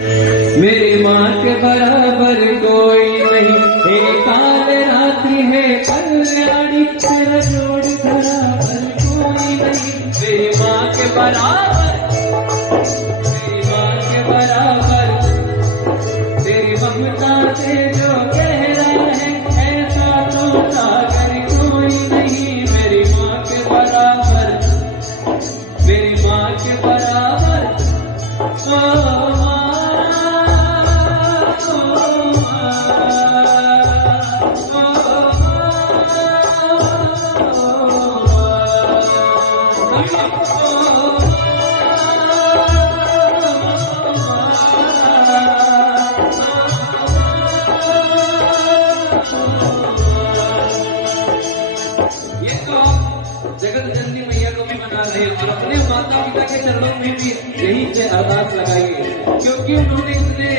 मेरी माँ के बराबर कोई नहीं, तेरी काल रात्रि है कल्याणी, तेरा जोड़ धरा पर कोई नहीं। मेरी माँ के बराबर, तेरी माँ के बराबर, तेरी ममता से जो कह रहा है ऐसा तो सागर कोई नहीं। मेरी माँ के बराबर, मेरी माँ के बराबर, ओ जगत जननी मैया को भी मना रहे और अपने माता पिता के चरणों में भी यही से अरदास लगाइए, क्योंकि उन्होंने इतने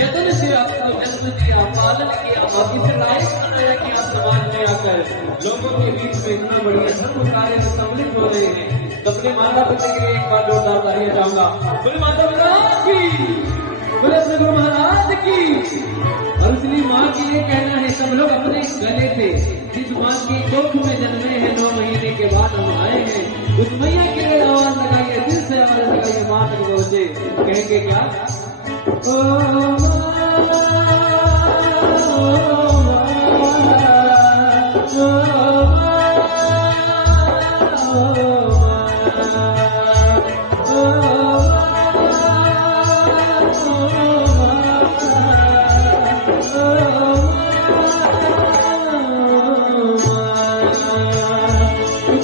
यत्न से आपको जन्म दिया, पालन किया, आप इसे लायक बनाया कि आप समाज में आकर लोगों के बीच में इतना बढ़िया धर्म कार्य में सम्मिलित हो रहे हैं। तो अपने माता पिता के लिए एक बार जोरदार तालियां चाहूंगा। बोले माता पिता की, बोले अपने गुरु महाराज की। और इसलिए माँ के लिए कहना है, सब लोग अपने गले से जिस माँ की कोख में जन्मे हैं 9 महीने के बाद हम आए हैं, उस मैया के लिए आवाज लगाइए, दिल से आवाज लगाइए, माँ तक पहुंचे। कहेंगे क्या? ओ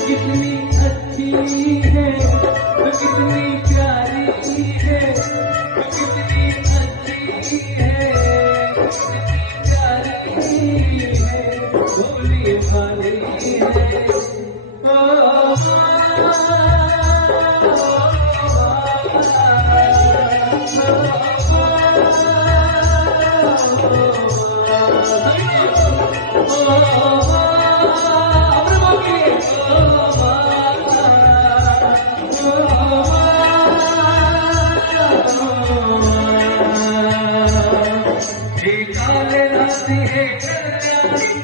कितनी अच्छी है, तो कितनी प्यारी है, तो कितनी अच्छी है, कितनी प्यारी है, भोली भाली है।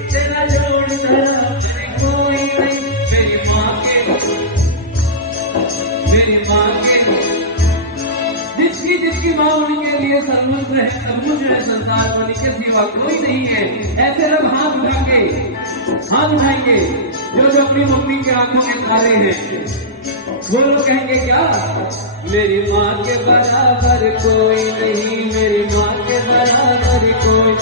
तेरा जोड़ धरा कोई नहीं। मेरी माँ के, मेरी माँ के, जिसकी माँ उनके लिए सर्वस्व है, सब कुछ है संसार में, उनके सिवा कोई नहीं है। ऐसे लोग हाथ उठाएंगे जो अपनी मम्मी के आंखों में तारे हैं, वो लोग कहेंगे क्या? मेरी माँ के बराबर कोई नहीं, मेरी माँ के बराबर कोई।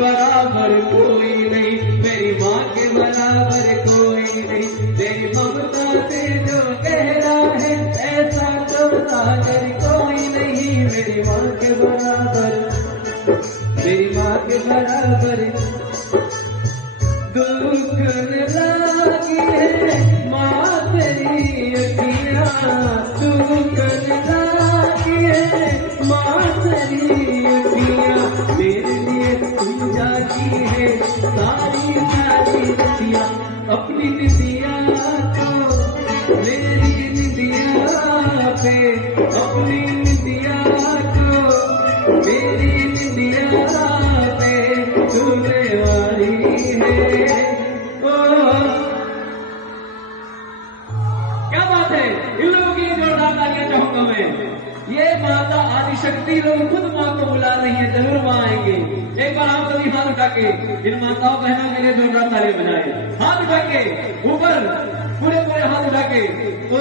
बराबर कोई नहीं, मेरी माँ के बराबर कोई नहीं। तेरी ममता से जो कह रहा है ऐसा तो सागर कोई नहीं। मेरी माँ के बराबर, मेरी माँ के बराबर दुख लागी है माँ तेरी अखियाँ, दुख लागी है माँ तेरी अखियाँ, मेरे लिए तू जागी है सारी सारी नदियाँ। अपनी निदिया को मेरी निदिया पे, अपनी निदिया को मेरी निदिया पे तुमने वाली है। क्या बात है, इन लोगों की जोरदार तालियां चाहूंगा मैं। ये माता आदिशक्ति लोग खुद माँ को बुला रही है, जरूर माँ आएंगे। एक बार आप सभी हाथ उठा के इन माताओं बहनों के लिए जोरदार तालियां बजाएं। हाथ उठा के ऊपर, पूरे पूरे हाथ उठा के। ओ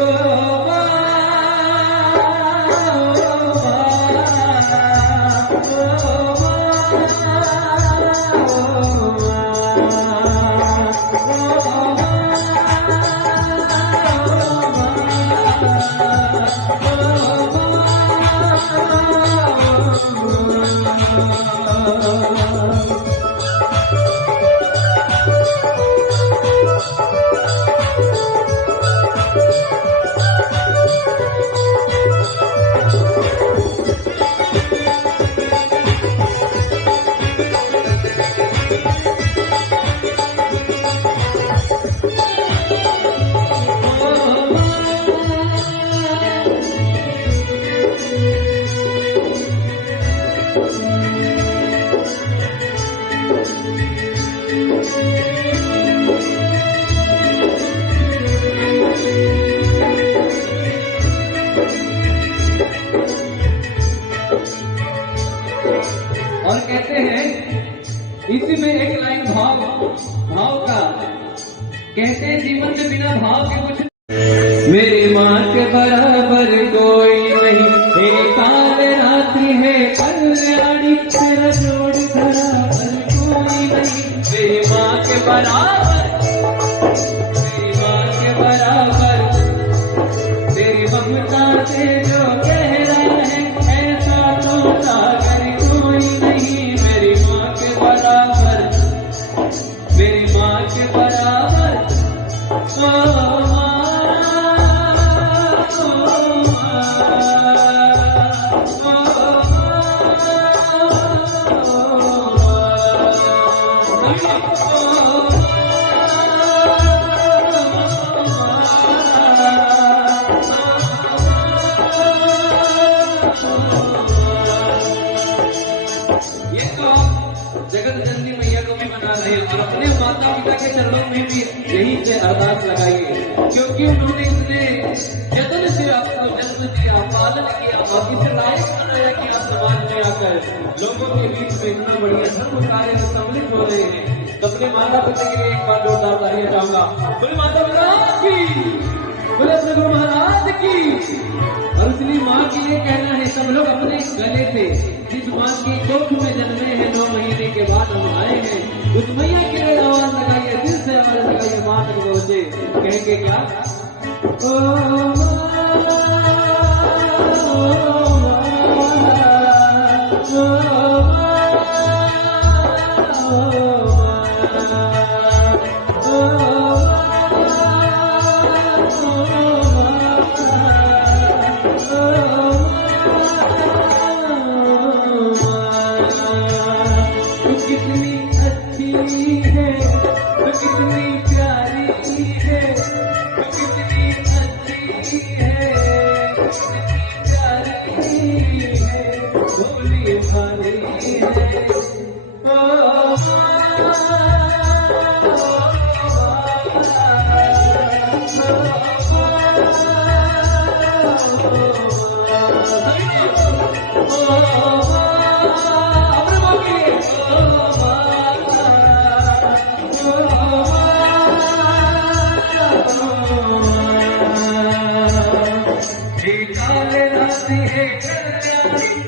और कहते हैं इसी में एक लाइन भाव का कहते हैं, जीवन के बिना भाव के कुछ। मेरी माँ के बराबर कोई नहीं, मेरी काल रात्रि है कल्याणी, तेरा जोड़ बराबर कोई नहीं। मेरी माँ के बराबर, मेरी माँ के बराबर, तेरी ममता से जो कह रहा है ऐसा तो सागर कोई नहीं। मेरी माँ के बराबर, मेरी माँ के बराबर, जगत जननी मैया को भी मना रहे हैं और अपने माता पिता के चरणों में भी यही से अरदास लगाइए, क्योंकि उन्होंने इतने यत्न से आपको जन्म दिया, पालन किया और इस लायक बनाया कि आप समाज में आकर लोगों के बीच में इतना बढ़िया धर्म कार्य में सम्मिलित हो रहे हैं। तो अपने माता पिता के लिए एक बार जोरदार तालियां चाहूंगा। बोले माता पिता की, बोले अपने गुरु महाराज की। और इसलिए माँ के लिए कहना है, सब लोग अपने गले से जिस माँ की कोख में जन्मे हैं 9 महीने के बाद हम आए हैं, उस मैया के लिए आवाज लगाइए, दिल से आवाज लगाइए माँ तक पहुंचे, कह के क्या कितनी अच्छी है, तो कितनी प्यारी है, तो कितनी अच्छी है, कितनी प्यारी है, भोली भाली है।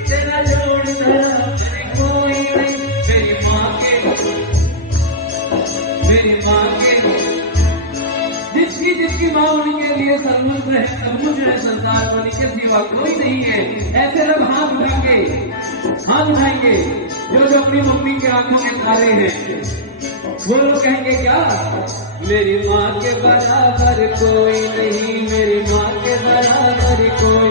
तेरा जोड़ कोई नहीं। मेरी माँ के जिसकी माँ उनके लिए सर्वस्व है, सब कुछ है संसार में, उनके सिवा कोई नहीं है। ऐसे लोग हाथ उठाएंगे जो अपनी मम्मी के आंखों के तारे हैं, वो लोग कहेंगे क्या, मेरी माँ के बराबर कोई नहीं, मेरी माँ के बराबर कोई।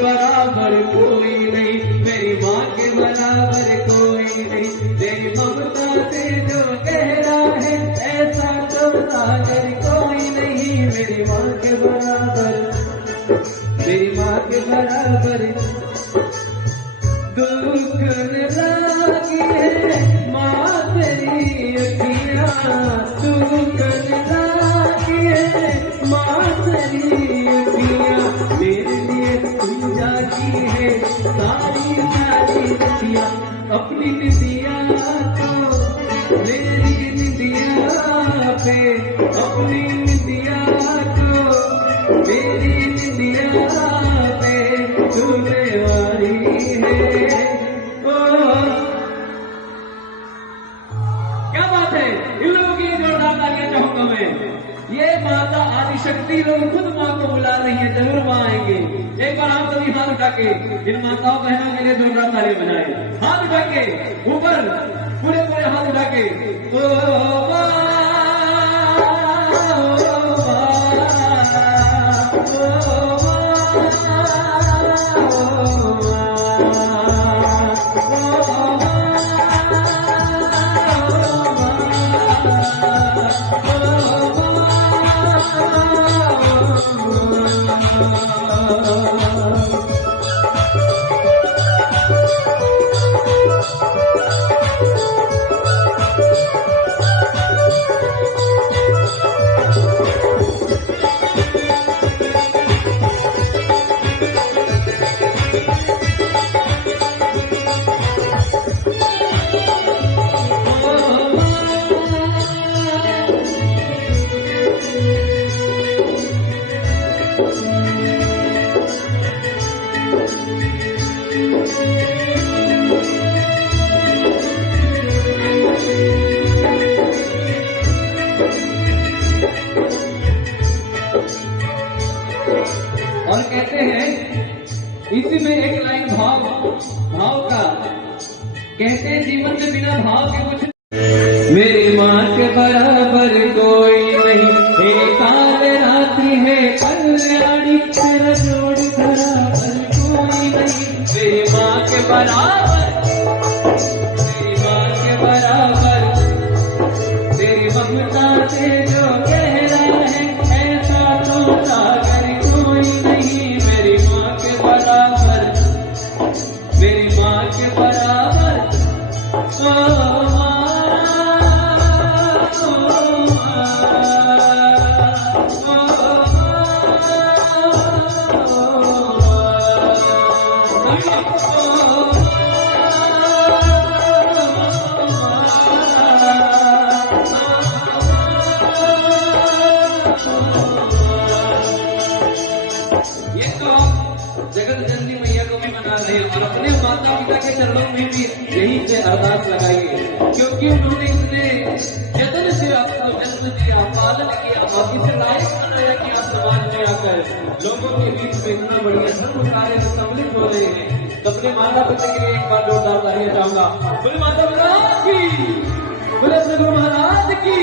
बराबर कोई नहीं, मेरी माँ के बराबर कोई नहीं। तेरी ममता से जो गहरा है ऐसा तो सागर कोई नहीं। मेरी माँ के बराबर, मेरी माँ के बराबर दुख लागी है माँ तेरी अखियाँ, दुख लागी है माँ तेरी अखियाँ, मेरे लिए तुम जागी है सारी सारी रतिया। अपनी निदिया को मेरी निदिया पे, अपनी निदिया को मेरी निदिया पे जिम्मेवारी है। क्या बात है, इन लोगों की जोरदार तालियां चाहूंगा मैं। ये माता आदिशक्ति लोग खुद माँ को बुला रही है, जरूर माँ आएंगे। एक बार आप सभी हाथ उठा के इन माताओं बहनों के लिए जोरदार ताली बजाए, हाथ उठा के ऊपर, पूरे पूरे हाथ उठा के। और कहते हैं इसी में एक लाइन भाव का कहते हैं, जीवन में बिना भाव के कुछ मेरी माँ के बराबर कोई नहीं, मेरी काल रात्रि है कल्याणी, तेरा जोड़ बराबर कोई नहीं। मेरी माँ के बराबर, मेरी माँ के बराबर, तेरी ममता से जो कह रहा है ऐसा तो सागर कोई नहीं। मेरी माँ के बराबर, मेरी माँ के बराबर, ये तो जगत जननी मैया को भी मना रहे और अपने माता पिता के चरणों में भी यही से अरदास लगाइए, क्योंकि उन्होंने इतने जतन से आपको जन्म दिया, पालन किया और इसे लायक बनाया कि आप समाज में आकर लोगों के बीच में इतना बढ़िया धर्म कार्य में सम्मिलित हो रहे हैं। तो अपने माता पिता के लिए एक बार जोरदार तालियां चाहूंगा। बोले माता पिता की, बोले अपने गुरु महाराज की।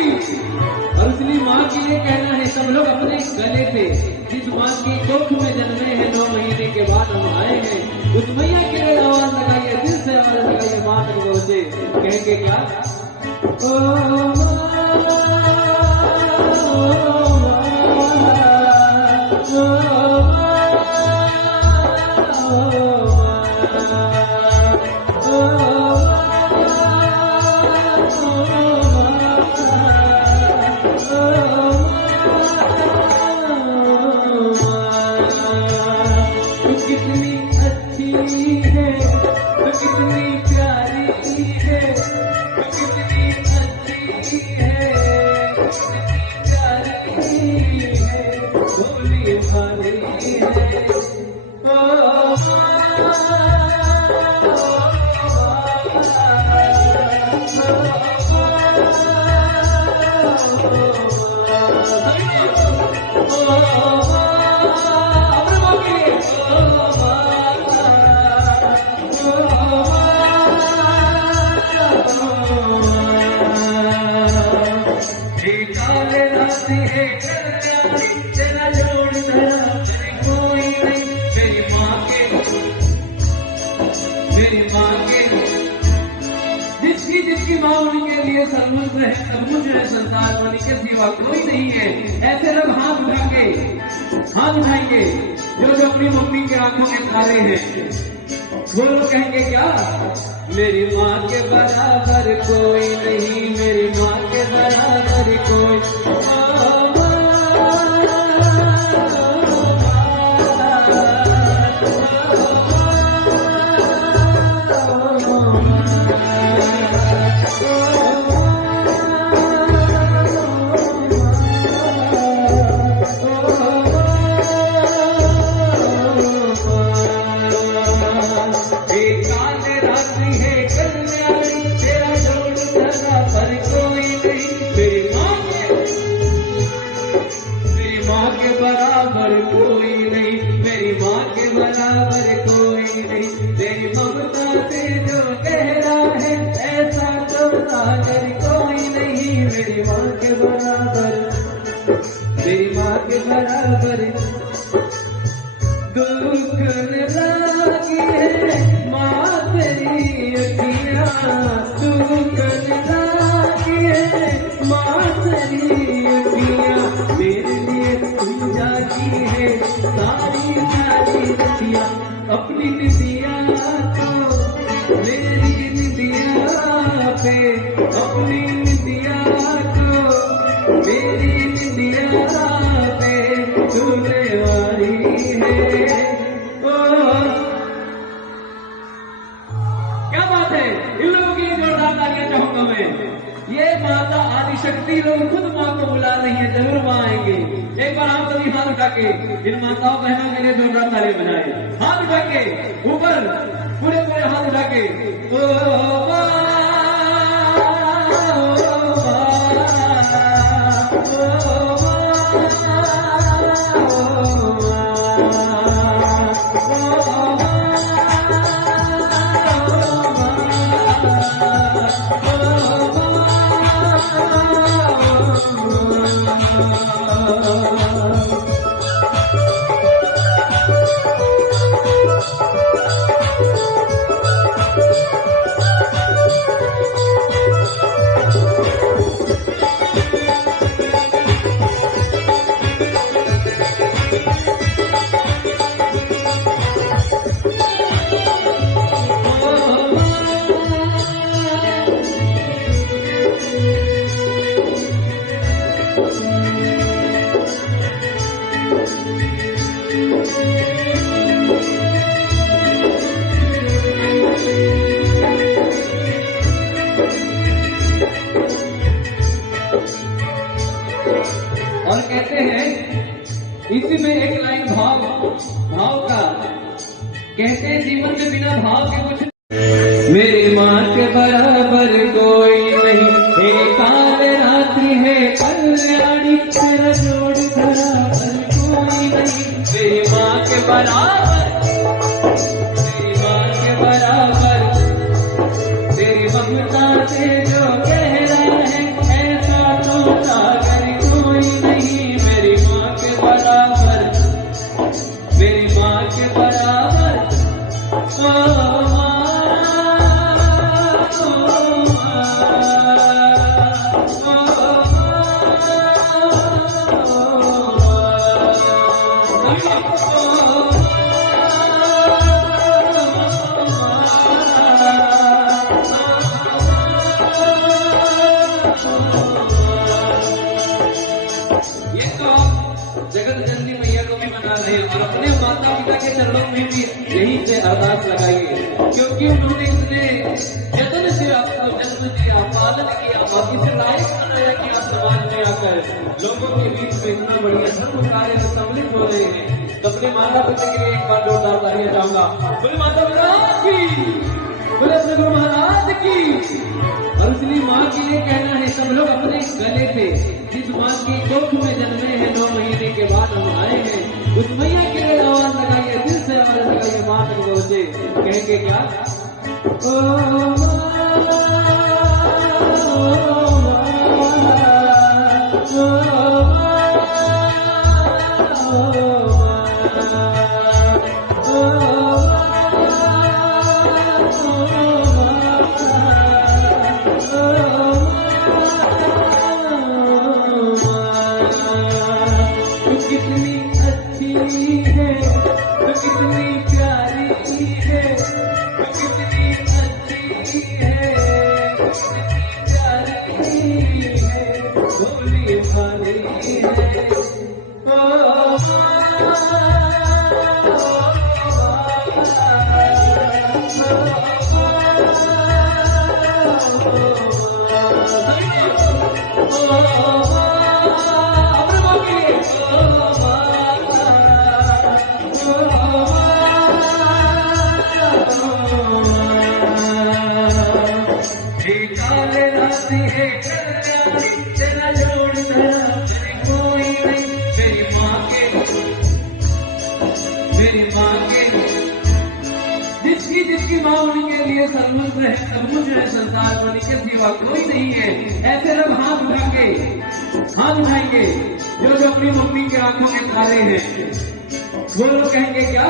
और इसलिए माँ के लिए कहना है, सब लोग अपने गले से जिस माँ की कोख में जन्मे हैं 9 महीने के बाद हम आए हैं, उस मैया के लिए आवाज लगाइए, दिल से आवाज लगाइए, माँ तक पहुंचे। कहेंगे क्या? ओ कितनी अच्छी है, तो कितनी प्यारी है, तो कितनी अच्छी है, कितनी प्यारी है, भोली भाली है। तेरा जोड़ कोई नहीं। मेरी माँ के, मेरी माँ के, जिसकी जिसकी माँ उनके लिए सर्वोच्च है, सर्वोच्च है संसार में, उनके सिवा कोई नहीं है। ऐसे लोग हाथ उठाएंगे जो अपनी मम्मी के आंखों के तारे हैं, वो लोग कहेंगे क्या? मेरी माँ के बराबर कोई नहीं, मेरी माँ के बराबर कोई। बराबर कोई नहीं, मेरी माँ के बराबर कोई नहीं। तेरी ममता से जो गहरा है ऐसा तो सागर कोई नहीं। मेरी माँ के बराबर, मेरी माँ के बराबर। दुख लागी है माँ तेरी अखियाँ, दुख लागी है माँ तेरी अखियाँ, मेरे लिए तुम जाती है सारी सारी रतिया अपनी निदिया को मेरी निदिया पे अपनी निदिया को मेरी निदिया पे झूले वाली है। क्या बात है, इन लोगों की जोरदार तालियां चाहूंगा मैं। ये माता आदिशक्ति लोग खुद माँ को बुला रही है, जरूर माँ आएंगे। एक बार आप सभी हाथ उठा के इन माताओं बहनों के लिए जोरदार तालियां बजाएं। हाथ उठा के ऊपर, पूरे पूरे हाथ उठा के और कहते हैं इसी में एक लाइन भाव का कहते हैं, जीवन में बिना भाव के कुछ मेरी माँ के बराबर कोई नहीं, हे काल रात्रि है कल्याणी तेरा जोड़ बराबर कोई नहीं। मेरी माँ के बराबर, मेरी माँ के बराबर तेरी ममता से जो कह रहा है ऐसा तो सागर कोई नहीं। मेरी माँ के बराबर, मेरी माँ के बराबर ये तो जगत जननी मैया को भी मना रहे और अपने माता पिता के चरणों में भी यही से अरदास लगाइए, क्योंकि उन्होंने इतने जतन से आपको जन्म दिया, पालन किया, बाकी से लायक बनाया कि आप समाज में आकर लोगों के बीच में इतना बढ़िया धर्म कार्य में सम्मिलित हो रहे हैं। तो अपने माता पिता के लिए एक बार जोरदार तालियां चाहूंगा। बोले माता महाराज की, बोले अपने गुरु महाराज की। और इसलिए माँ के लिए कहना है सब लोग अपने गले पे जिस माँ की कोख में जन्मे हैं 9 महीने के बाद हम आए हैं, उस मैया के लिए आवाज लगाइए, दिल से आवाज लगाइए, माँ तक पहुंचे। कहेंगे क्या? ओ कितनी अच्छी है, तो कितनी प्यारी है, तो कितनी अच्छी है, कितनी प्यारी है, भोली भाली है। तेरा जोड़ कोई नहीं। मेरी माँ के जिसकी माँ उनके लिए सर्वस्व है, सब कुछ है संसार में, उनके सिवा कोई नहीं है। ऐसे लोग हाथ उठाएंगे जो अपनी मम्मी के आंखों के तारे हैं, वो लोग कहेंगे क्या?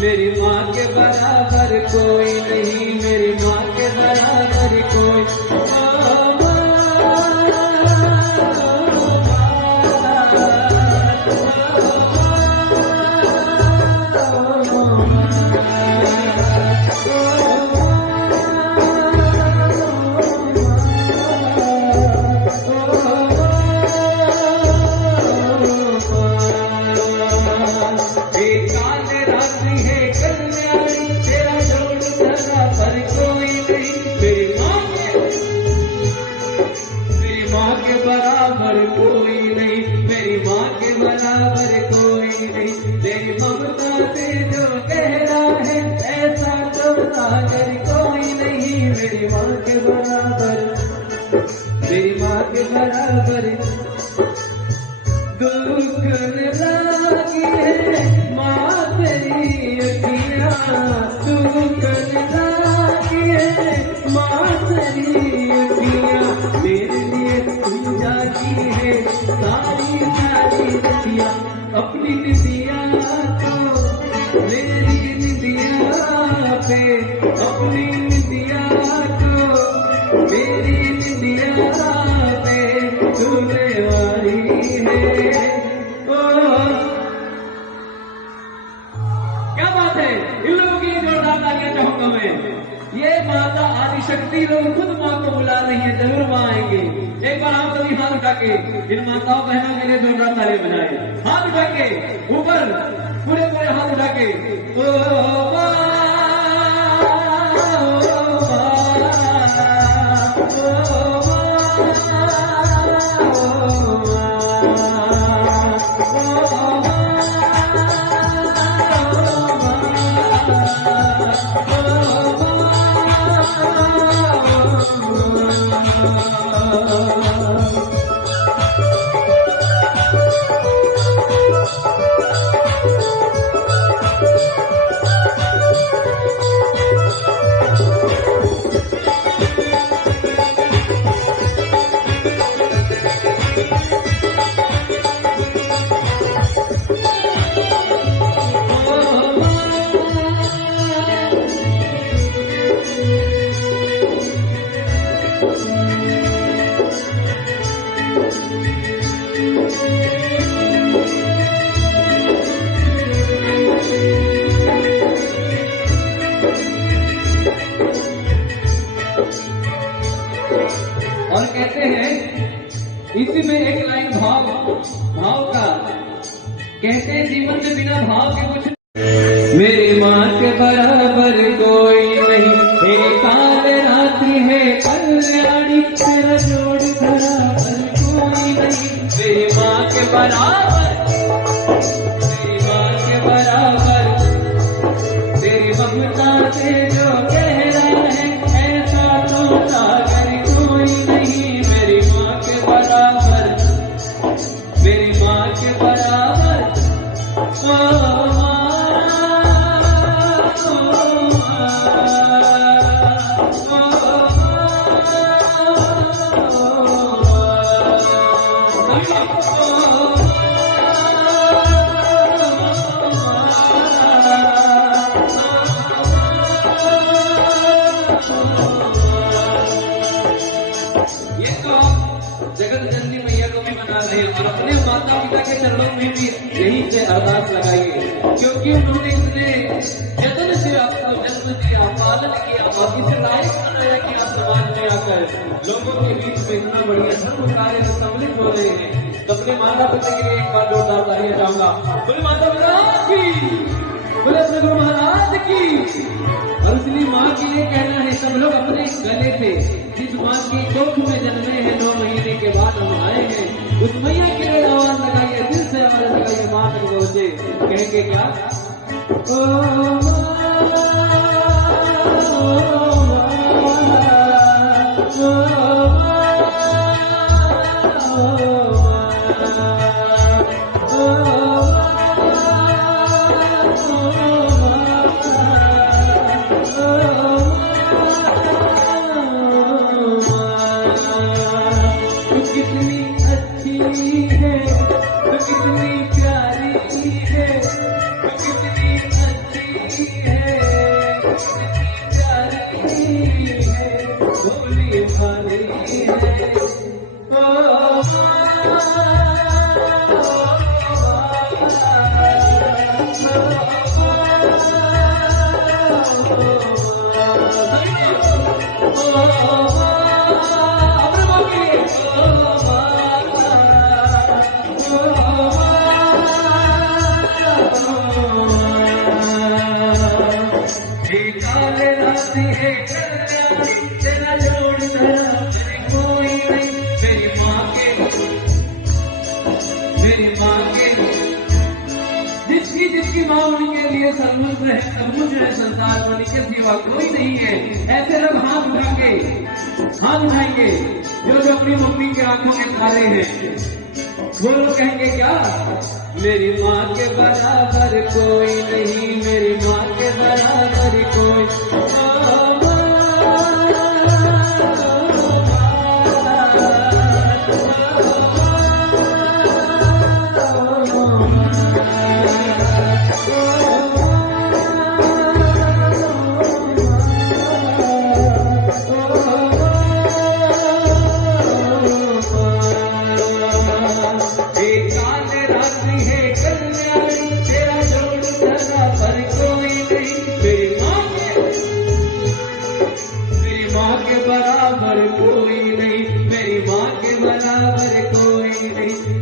मेरी माँ के बराबर कोई नहीं, मेरी माँ के बराबर कोई। ममता से जो गहरा है ऐसा तो सागर कोई नहीं। मेरी माँ के बराबर, मेरी माँ के बराबर दुख लागी है माँ तेरी अखियाँ, दुख लागी है माँ तेरी अखियाँ। मेरे लिए तू जागी है सारी सारी रतियाँ। अपनी निदिया को मेरी निदिया पे, अपनी निदिया को मेरी निदिया पे तूने वारी है। क्या बात है, इन लोगों की जोरदार तालियां चाहूंगा मैं। ये माता आदिशक्ति लोग खुद माँ को बुला रही है, जरूर माँ आएंगे। एक बार आप सभी हाथ उठा के इन माताओं बहनों के लिए जोरदार तालियां बजाएं। हाथ उठा के ऊपर, पूरे पूरे हाथ उठा के और कहते हैं इसी में एक लाइन भाव का कहते हैं, जीवन में बिना भाव के कुछ। मेरी माँ के बराबर कोई नहीं, हे काल रात्रि है कल्याणी, तेरा जोड़ बराबर कोई नहीं। मेरी माँ के बराबर, मेरी माँ के बराबर तेरी ममता से जो गहरा है ऐसा तो सागर कोई नहीं। मेरी माँ के बराबर, मेरी माँ के बराबर ये तो जगत जननी मैया को भी मना रहे और अपने माता पिता के चरणों में भी यही से अरदास लगाइए, क्योंकि उन्होंने इतने जतन से आपको जन्म दिया, पालन किया और इसे लायक बनाया कि आप समाज में आकर लोगों के बीच में इतना बढ़िया धर्म कार्य में सम्मिलित हो रहे हैं। तो अपने माता पिता के लिए एक बार जोरदार तालियां चाहूंगा। बोले माता पिता की, बोले अपने गुरु महाराज की। और इसलिए माँ के लिए कहना है, सब लोग अपने गले पे जिस माँ की कोख में जन्मे हैं 9 महीने के बाद हम आए हैं, उस मैया के लिए आवाज लगाइए, दिल से आवाज लगाइए, माँ तक पहुंचे। कहेंगे क्या? कितनी अच्छी है, तो कितनी प्यारी है, तो कितनी अच्छी है, कितनी प्यारी है, भोली भाली है। तेरा जोड़ कोई नहीं। मेरी माँ के जिसकी माँ माँ उनके लिए समुद्र है, समुद्र है संसार में, उनके सिवा कोई नहीं है। ऐसे लोग हाथ उठाएंगे जो अपनी मम्मी की आंखों के तारे हैं। वो लोग कहेंगे क्या, मेरी माँ के बराबर कोई नहीं, मेरी माँ के बराबर कोई।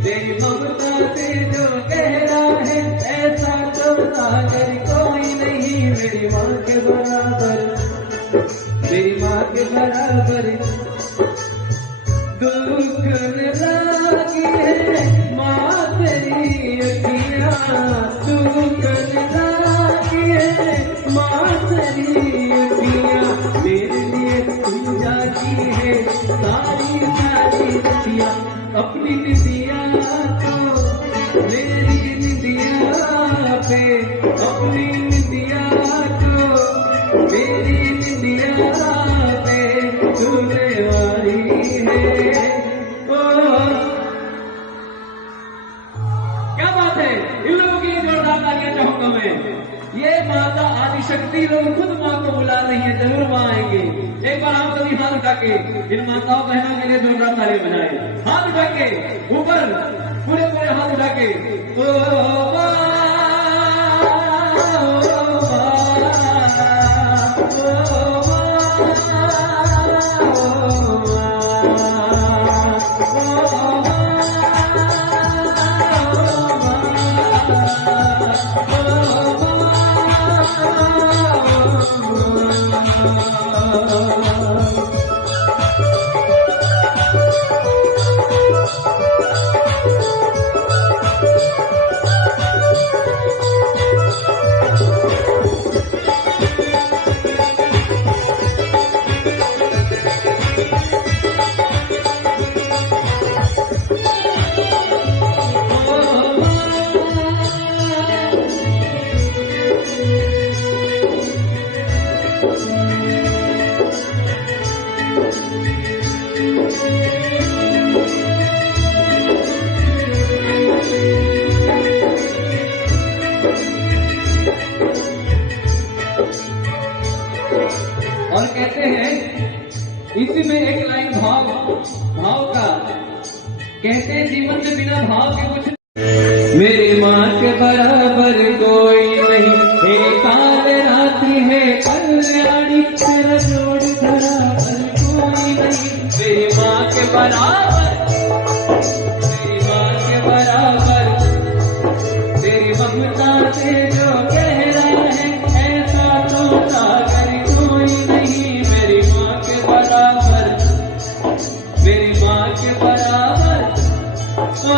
तेरी ममता से जो गहरा है ऐसा तो सागर कोई नहीं, मेरी माँ के बराबर, मेरी माँ के बराबर। दुख लागी है माँ तेरी अखियाँ, दुख लागी है माँ तेरी अखियाँ, मेरे लिए तुम जागी है सारी सारी रतियाँ। अपनी निदिया को मेरी निदिया पे, अपनी निदिया को मेरी निदिया पे तूने वारी है। ओ क्या बात है, इन लोगों की जोरदार तालियां चाहूंगा मैं। ये माता आदिशक्ति लोग खुद माँ को बुला रही है, जरूर माँ आएंगे। एक बार आप सभी हाथ उठा के इन माताओं बहनों के लिए जोरदार तालियां बजाएं। हाथ उठा के ऊपर, पूरे पूरे हाथ उठा के। ओ और कहते हैं इसी में एक लाइन भाव का कहते हैं, जीवन में बिना भाव के कुछ। मेरी माँ के बराबर कोई नहीं, हे काल रात्रि है कल्याणी, तेरा जोड़ धरा पर कोई नहीं। मेरी माँ के बराबर, मेरी माँ के बराबर, तेरी ममता से जो गहरा है ऐसा तो सागर कोई नहीं। मेरी माँ के बराबर, मेरी माँ के बराबर। ओ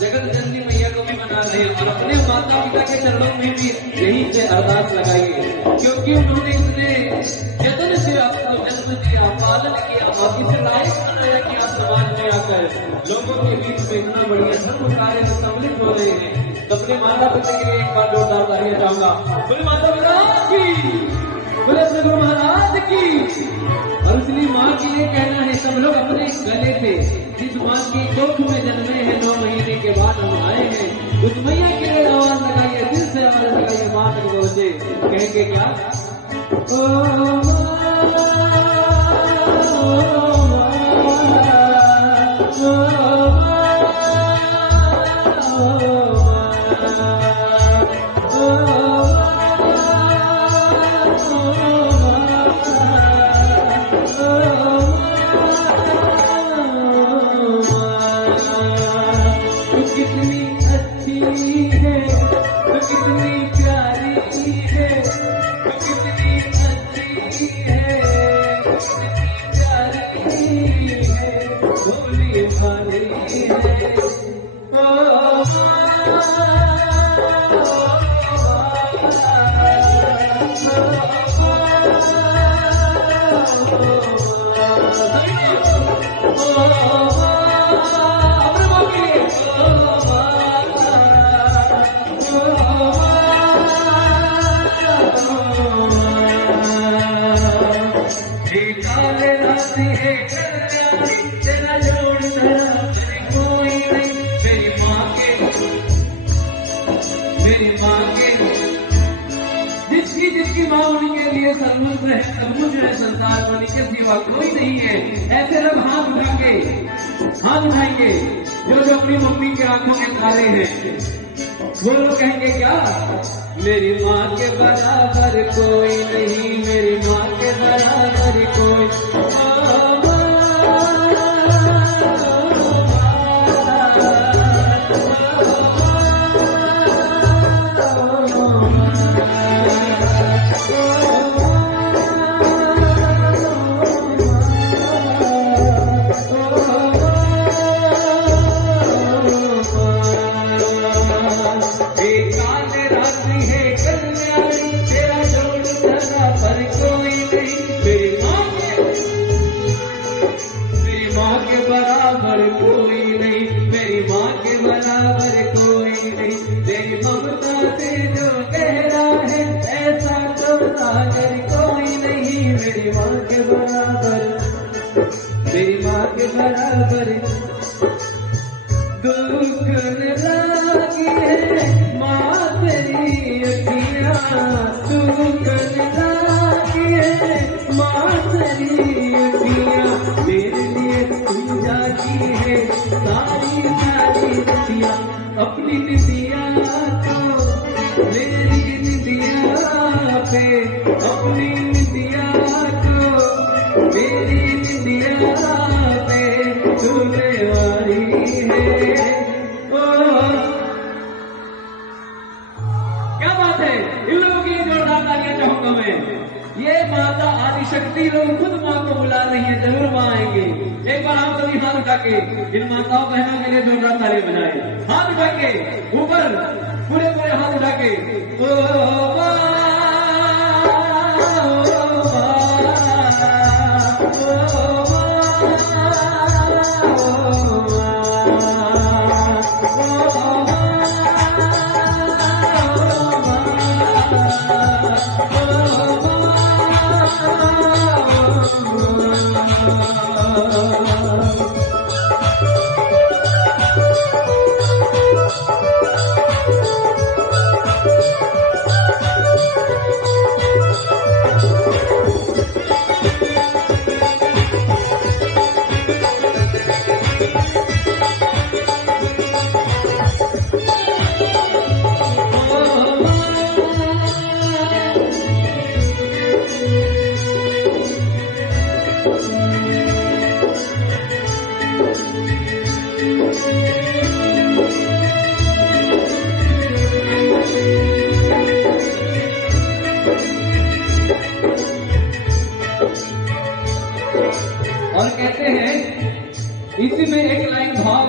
जगत जननी मैया को भी मना रहे और अपने माता पिता के चरणों में भी यही से अरदास लगाइए, क्योंकि उन्होंने इतने यत्न से आपको जन्म दिया, पालन किया और इसे लायक बनाया कि आप समाज में आकर लोगों के बीच में इतना बढ़िया धर्म कार्य में सम्मिलित हो रहे हैं। तो अपने माता पिता के लिए एक बार जोरदार तालियां चाहूंगा। बोले माता पिता की, बोले अपने गुरु महाराज की। और इसलिए माँ के लिए कहना है, सब लोग अपने गले पे जिस माँ की कोख में जन्मे हैं 9 महीने के बाद हम आए हैं, उस मैया के लिए आवाज लगाइए, दिल से आवाज लगाइए माँ के गौर से, कहेंगे क्या, ओ Oh है, भोली भाली है। तेरा जोड़ कोई नहीं, मेरी माँ के जिसकी माँ उनके लिए सर्वस्व है, सब कुछ है संसार में, उनके सिवा कोई नहीं है। ऐसे लोग हाथ उठाएंगे जो अपनी मम्मी के आंखों में तारे हैं, वो लोग कहेंगे क्या, मेरी माँ के बराबर कोई नहीं, मेरी माँ के बराबर कोई। मेरी माँ के बराबर, मेरी माँ के बराबर दुख लागी है माँ तेरी अखियाँ, दुख लागी है माँ तेरी अखियाँ, मेरे लिए तू जागी है सारी सारी निदिया, अपनी निदिया को मेरी निदिया पे, अपनी निदिया को मेरी निदिया पे जिम्मेवारी है। क्या बात है, इन लोगों की जोरदार तालियां चाहूंगा मैं। ये माता आदिशक्ति लोग खुद माँ को बुला रही है, जरूर माँ आएंगे। एक बार आप सभी हाथ उठा के इन माताओं बहनों के लिए जोरदार ताली बजाए, हाथ उठा के ऊपर, पूरे पूरे हाथ उठा के। और कहते हैं इसी में एक लाइन भाव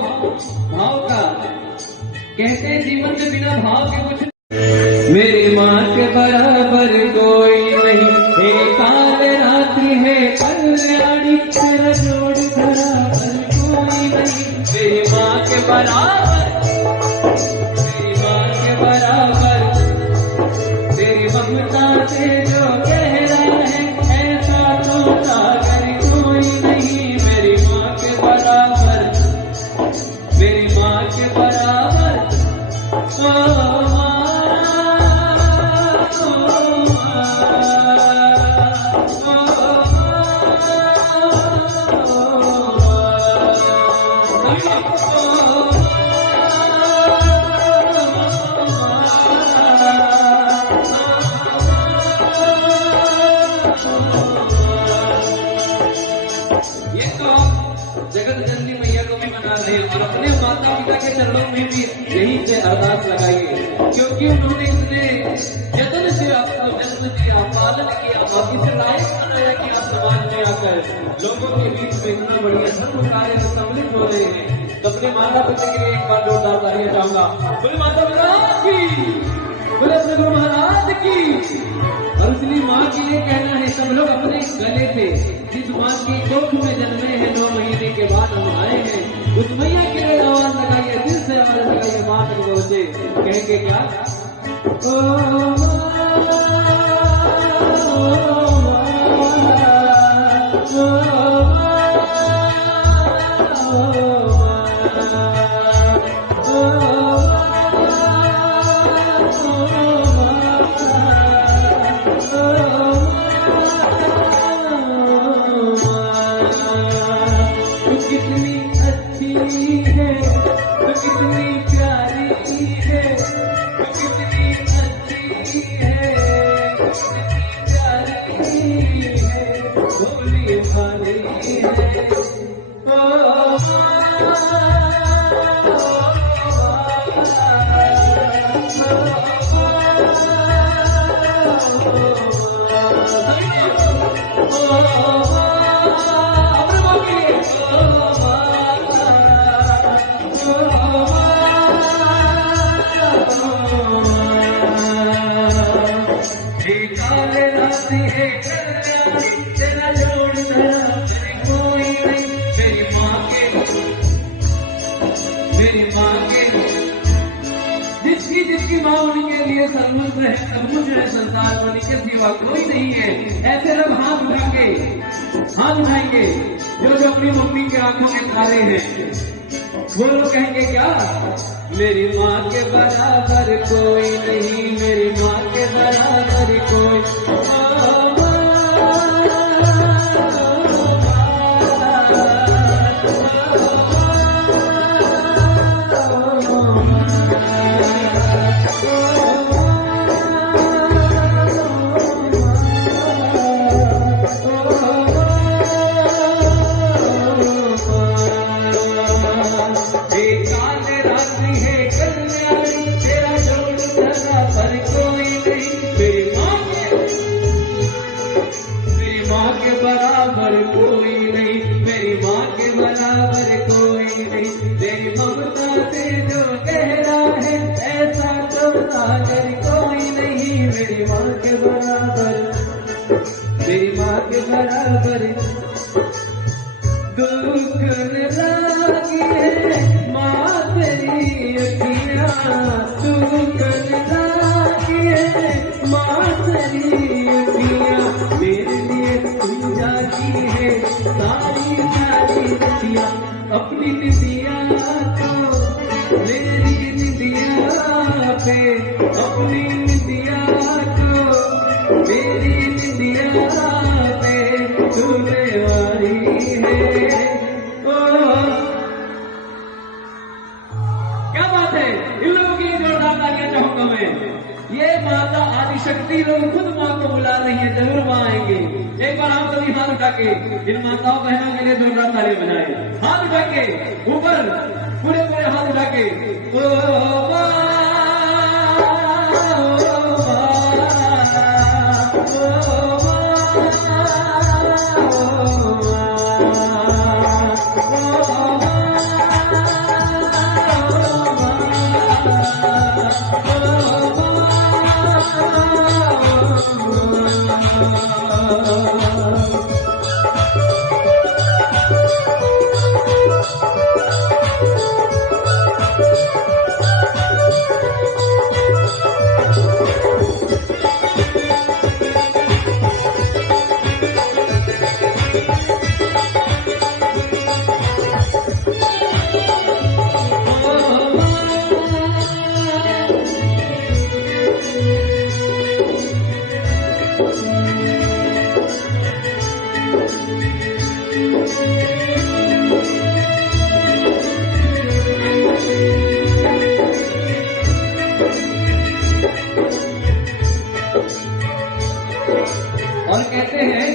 का कहते हैं, जीवन में बिना भाव के कुछ। मेरी माँ के बराबर कोई नहीं, हे काल रात्रि है कल्याणी, तेरा जोड़ बराबर कोई नहीं। मेरी माँ के बराबर, मेरी माँ के बराबर, तेरी ममता से जो कह रहा है ऐसा तो सागर कोई नहीं। मेरी माँ के बराबर, मेरी माँ के बराबर, ये तो जगत जननी मैया को भी बना ले और अपने माता पिता के चरणों में भी यही से अरदास लगाइए, क्योंकि उन्होंने इतने यत्न से आपको जन्म दिया, पालन किया, आप इसे लायक बनाया कि आप समाज में आकर लोगों के बीच में इतना बढ़िया धर्म कार्य में सम्मिलित हो रहे हैं। तो अपने माता पिता के लिए एक बार जोरदार तालियां चाहूंगा। बोले माता पिता की, बोले अपने गुरु महाराज की। और इसलिए माँ के लिए कहना है, सब लोग अपने गले पे जिस माँ की कोख में जन्मे हैं 9 महीने के बाद हम आए हैं, उस मैया के लिए आवाज लगाइए, दिल से आवाज लगाइए माँ के गौर से, कहेंगे क्या? कितनी अच्छी है, तो कितनी प्यारी है, तो कितनी अच्छी है, कितनी प्यारी है, भोली भाली है। तेरा जोड़ कोई नहीं, मेरी माँ के जिसकी माँ उनके लिए सर्वस्व है, सब कुछ है संसार में, उनके सिवा कोई नहीं है। ऐसे लोग हाथ उठाएंगे जो अपनी मम्मी के आंखों में तारे हैं, वो लोग कहेंगे क्या? मेरी माँ के बराबर कोई नहीं, मेरी माँ के बराबर कोई। बराबर कोई नहीं, मेरी माँ के बराबर कोई नहीं, तेरी ममता से जो गहरा है ऐसा तो सागर कोई नहीं, मेरी माँ के बराबर, मेरी माँ के बराबर। दुख लागी है माँ तेरी अखियाँ, दुख लागी है माँ तेरी अखियाँ, मेरे लिए जाती है सारी रतिया, अपनी निदिया को मेरी निदिया पे, अपनी निदिया को मेरी निदिया पे तुमने वाली है। क्या बात है, इन लोगों की जोरदार तालियां चाहूंगा मैं। ये माता आदिशक्ति लोग खुद माँ को बुला रही है, जरूर माँ आएंगे। एक बार आप सभी हाथ उठा के इन माताओं बहनों के लिए जोरदार ताली बजाएं। हाथ उठा के ऊपर, पूरे पूरे हाथ उठा के और कहते हैं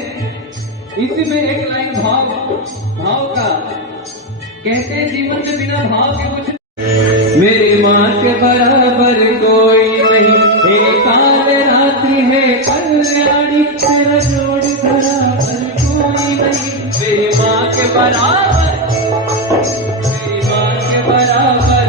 इसी में एक लाइन भाव का कहते जीवन में बिना भाव के कुछ। मेरी माँ के बराबर कोई नहीं, एक काल रात्रि है कल्याणी, तेरा जोड़ धरा पर कोई नहीं। मेरी माँ के बराबर, मेरी माँ के बराबर,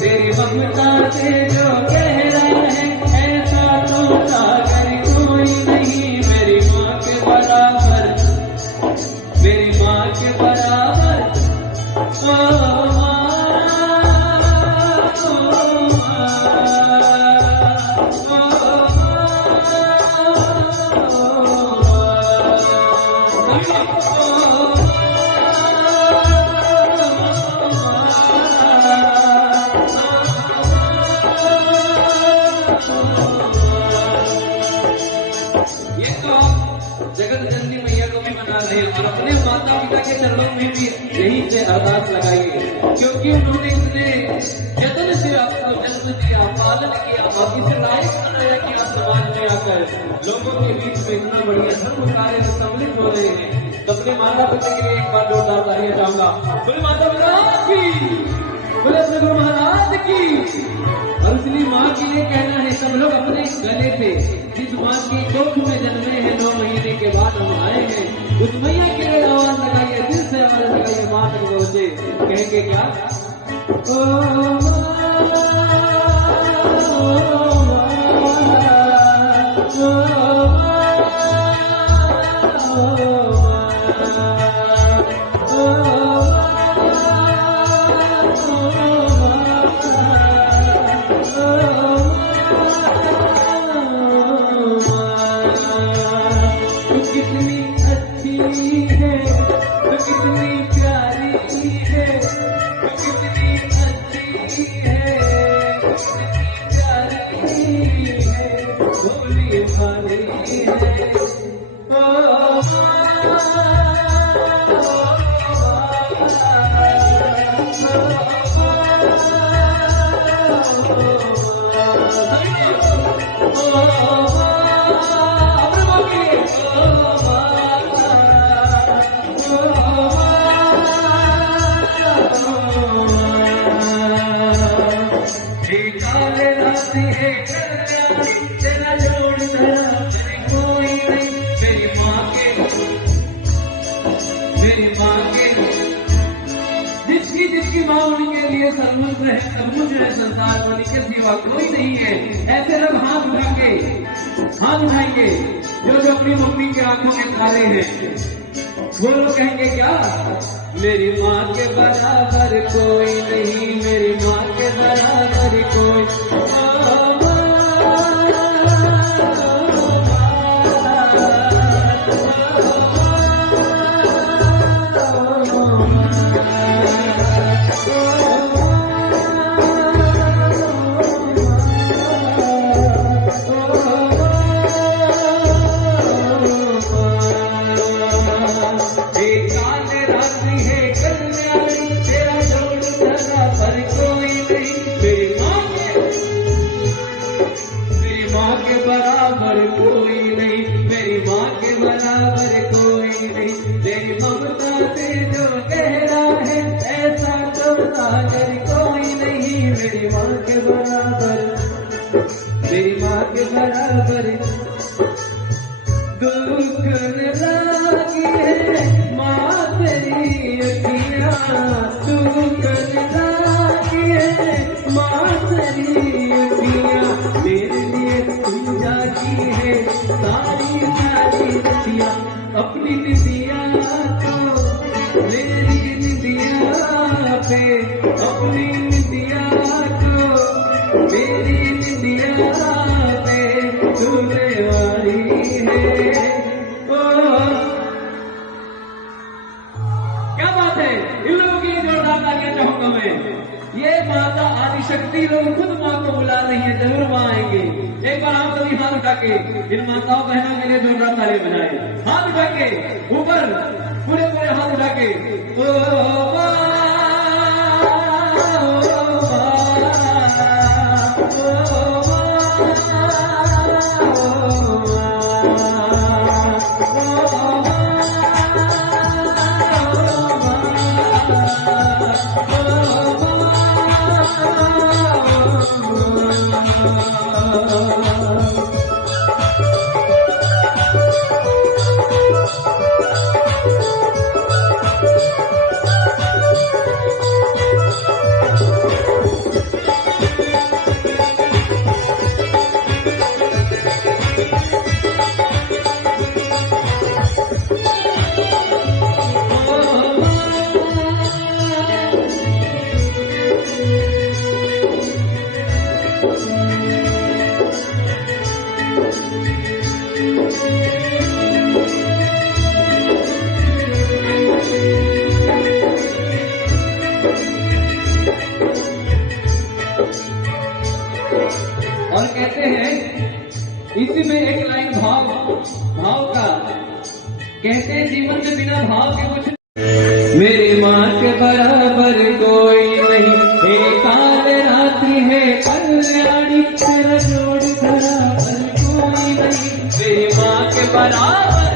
तेरी ममता से जो गहरा है ऐसा तो सागर कोई नहीं। मेरी माँ के बराबर, मेरी माँ के बराबर, ओ जगत जननी मैया को भी मना ले और अपने माता पिता के चरणों में भी यही से अरदास लगाइए, क्योंकि उन्होंने इतने यत्न से आपको जन्म दिया, पालन किया, बाकी से लायक बनाया कि आप समाज में आकर लोगों के बीच में इतना बढ़िया धर्म कार्य में सम्मिलित हो रहे हैं। तो अपने माता पिता के लिए एक बार जोरदार तालियां चाहूंगा। बोले माता पिता की, बोले अपने गुरु महाराज की। और इसलिए माँ के लिए कहना है, सब लोग अपने गले पे जिस माँ की कोख में जन्मे हैं 9 महीने के बाद हम आए हैं, उस मैया के लिए आवाज लगाइए, दिल से आवाज लगाइए माँ तक पहुंचे। कहेंगे क्या? ओ कितनी अच्छी है, तो कितनी प्यारी है, तो कितनी अच्छी है, कितनी प्यारी है, भोली भाली है। तेरा जोड़ धरा कोई नहीं। मेरी माँ के, मेरी माँ के, जिसकी जिसकी माँ उनके लिए सर्वस्व है, सब कुछ है संसार में, उनके सिवा कोई नहीं है। ऐसे लोग हाथ उठा के, हाथ उठाएंगे जो जो अपनी मम्मी के आंखों के तारे हैं, वो लोग कहेंगे क्या? मेरी माँ के बराबर कोई नहीं, मेरी माँ के बराबर कोई। बराबर कोई नहीं, मेरी माँ के बराबर कोई नहीं। तेरी ममता से जो गहरा है ऐसा तो सागर कोई नहीं। मेरी माँ के बराबर, मेरी माँ के बराबर। दुख लागी है माँ तेरी अखियाँ, दुख लागी है माँ तेरी अखियाँ, मेरे लिए तुम जागी है सारी सारी रतिया। अपनी निदिया को मेरी निदिया पे, अपनी निदिया को मेरी निदिया पे तुम्हें वाली है। क्या बात है? इन लोगों की जोरदार तालियां चाहूंगा मैं। ये माता आदिशक्ति लोग खुद माँ को बुला रही है, जरूर माँ आएंगे। एक बार आप सभी हाथ उठा के इन माताओं बहनों के लिए जोरदार ताली बजाए। हाथ उठा के ऊपर, पूरे पूरे हाथ उठा के। कहते जीवन में बिना भाव के कुछ। मेरी माँ के बराबर कोई नहीं, मेरी काल रात्रि है कल्याणी, तेरा जोड़ बराबर कोई नहीं। मेरी माँ के बराबर,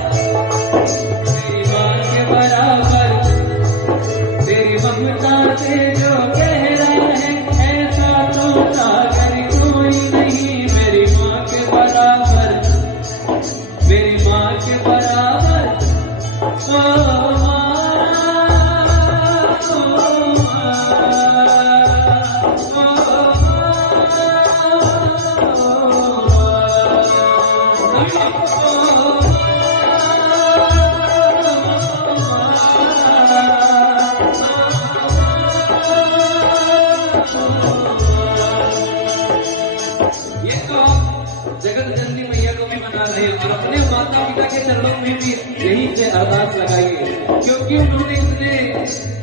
मेरी माँ के बराबर, तेरी ममता से जो कह रहा है ऐसा तो सागर कोई नहीं। मेरी माँ के बराबर, मेरी माँ के बराबर, ये तो जगत जननी मैया को भी मना रहे हैं और अपने माता पिता के चरणों में भी यही से अरदास लगाइए, क्योंकि उन्होंने इतने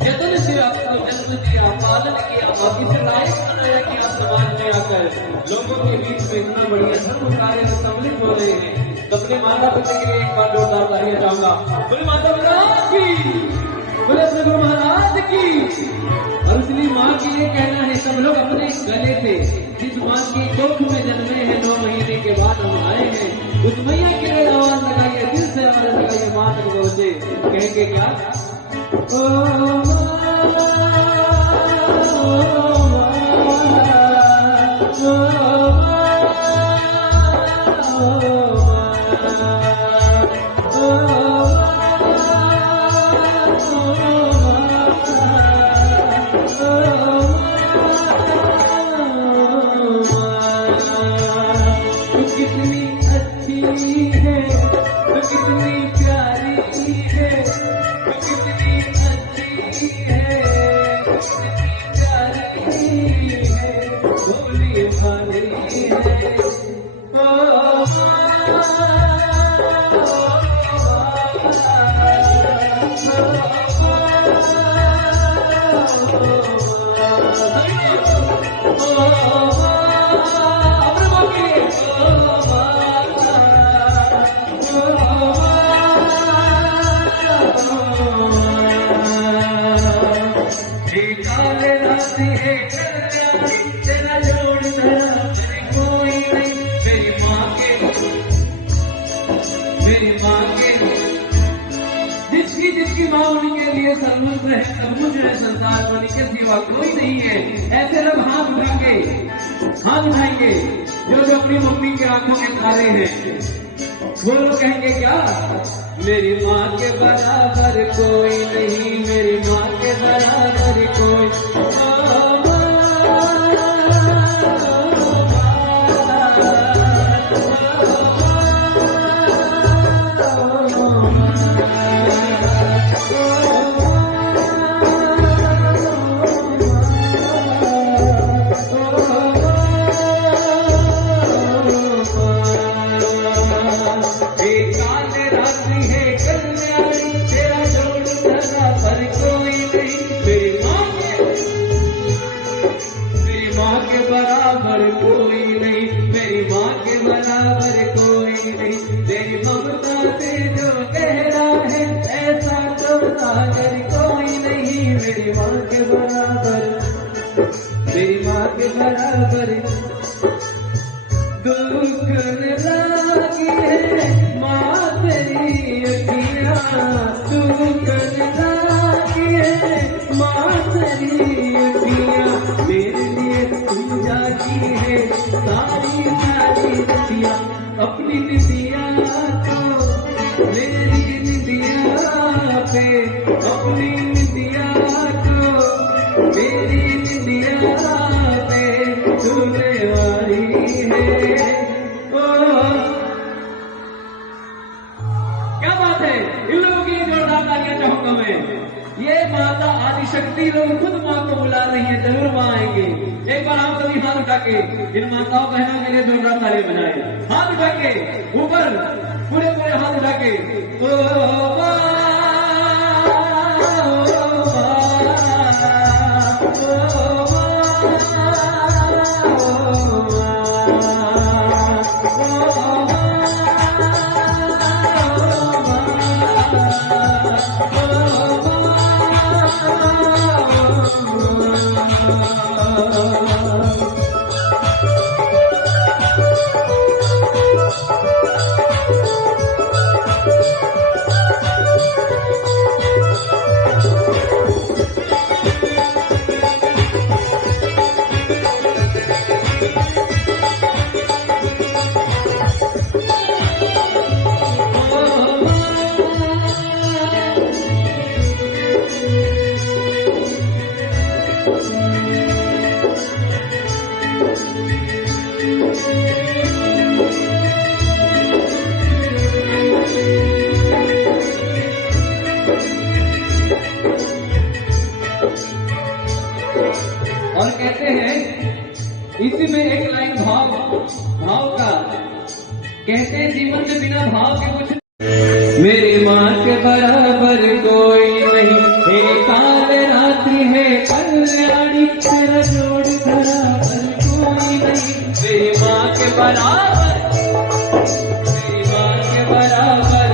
जतन से आपको जन्म दिया, पालन किया और इस लायक बनाया कि आप समाज में आकर लोगों के बीच में इतना बढ़िया धर्म कार्य में सम्मिलित हो रहे हैं। तो अपने माता पिता के लिए एक बार जोरदार तालियां चाहूंगा। बोले माता पिता की, बोले अपने गुरु महाराज की। और इसलिए माँ के लिए कहना है सब लोग अपने गले से, जिस माँ की कोख में जन्मे हैं 9 महीने के बाद हम आए हैं, उस मैया के लिए आवाज लगाइए, दिल से आवाज लगाइए, माँ तक पहुंचे। कहेंगे क्या? ओ कितनी अच्छी है, तो कितनी प्यारी है, तो कितनी अच्छी है, कितनी प्यारी है, भोली भाली है। तेरा जोड़ कोई नहीं। मेरी माँ के, मेरी माँ के, जिसकी जिसकी माँ उनके लिए सर्वस्व है, सब कुछ है संसार में, उनके सिवा कोई नहीं है। ऐसे लोग हाथ उठाएंगे, हाथ उठाएंगे जो जो अपनी मम्मी के आंखों के तारे हैं, वो लोग कहेंगे क्या? मेरी माँ के बराबर कोई नहीं, मेरी माँ के बराबर कोई। कोई नहीं, मेरी माँ के बराबर कोई नहीं। तेरी ममता से जो गहरा है ऐसा तो सागर कोई नहीं। मेरी माँ के बराबर, मेरी माँ के बराबर। दुख लागी है माँ तेरी अखियाँ, दुख लागी है माँ तेरी अखियाँ। मेरे लिए तुम जागी है सारी सारी नदिया, अपनी निदिया को मेरी निदिया पे, अपनी निदिया को मेरी निदिया पे तुमने वाली है। क्या बात है, इन लोगों की जोरदार तालियां चाहूंगा मैं। ये माता आदिशक्ति लोग खुद माँ को बुला रही है, जरूर माँ आएंगे। एक बार आप सभी हाथ उठा के इन माताओं बहनों के लिए जोरदार तालियां बजाएं। हाथ उठा के ऊपर, पूरे पूरे हाथ उठा के। ओ और कहते हैं इसी में एक लाइन भाव का कहते हैं, जीवन में बिना भाव के कुछ मेरी माँ के बराबर कोई नहीं, हे काल रात्रि है कल्याणी, तेरा जोड़ बराबर कोई नहीं। मेरी माँ के बराबर, मेरी माँ के बराबर,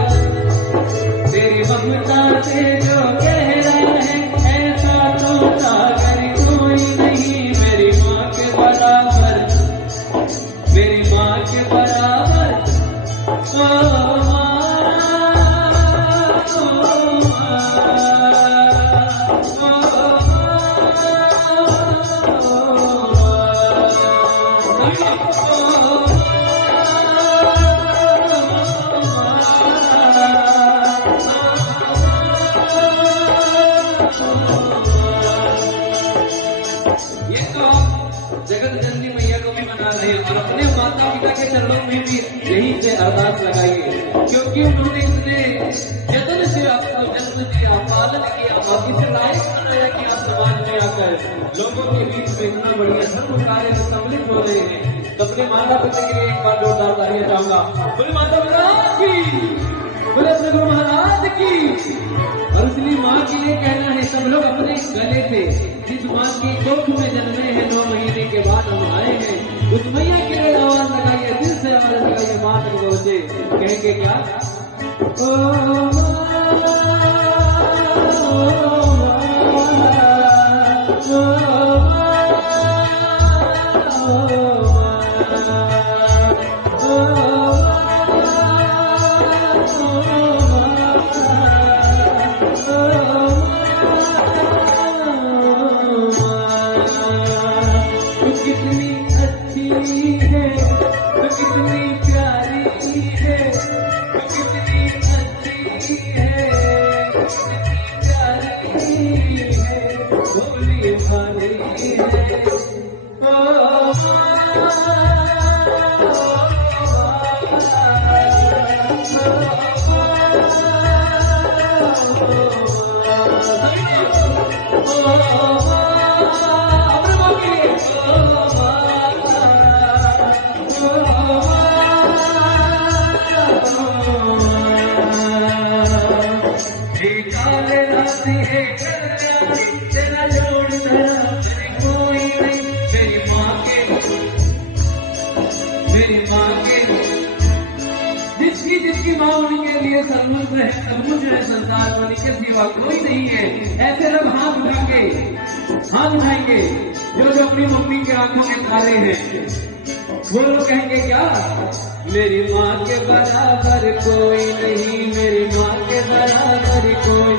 तेरी ममता से जो कह रहा है ऐसा तो सागर कोई नहीं। मेरी माँ के बराबर, मेरी माँ के बराबर, ओ ये तो जगत जननी मैया को भी मना रहे और अपने माता पिता के चरणों में भी यही से अरदास लगाइए, क्योंकि उन्होंने इतने जतन से आपको जन्म दिया, पालन किया और इसे लायक बनाया कि आप समाज में आकर लोगों के बीच में इतना बढ़िया धर्म कार्य में सम्मिलित हो रहे हैं। तो अपने माता पिता के लिए एक बार जोरदार तालियां चाहूंगा। बोले माता पिता की, बोले अपने गुरु महाराज की। और इसलिए माँ के लिए कहना है सब लोग अपने गले से जिस माँ की कोख में जन्मे हैं 9 महीने के बाद हम आए हैं, उस मैया के लिए आवाज लगाइए, दिल से आवाज लगाइए, माँ तक पहुंचे कहेंगे क्या, ओ कितनी अच्छी है, तो कितनी प्यारी है, तो कितनी अच्छी है, कितनी प्यारी है, भोली भाली है। तेरा जोड़ कोई नहीं। मेरी माँ के जिसकी माँ उनके लिए सर्वस्व है, सब कुछ है संसार में, उनके सिवा कोई नहीं है। ऐसे लोग हाथ उठाएंगे जो अपनी मम्मी के आंखों में काले हैं, वो लोग कहेंगे क्या, मेरी माँ के बराबर कोई नहीं, मेरी माँ के बराबर कोई।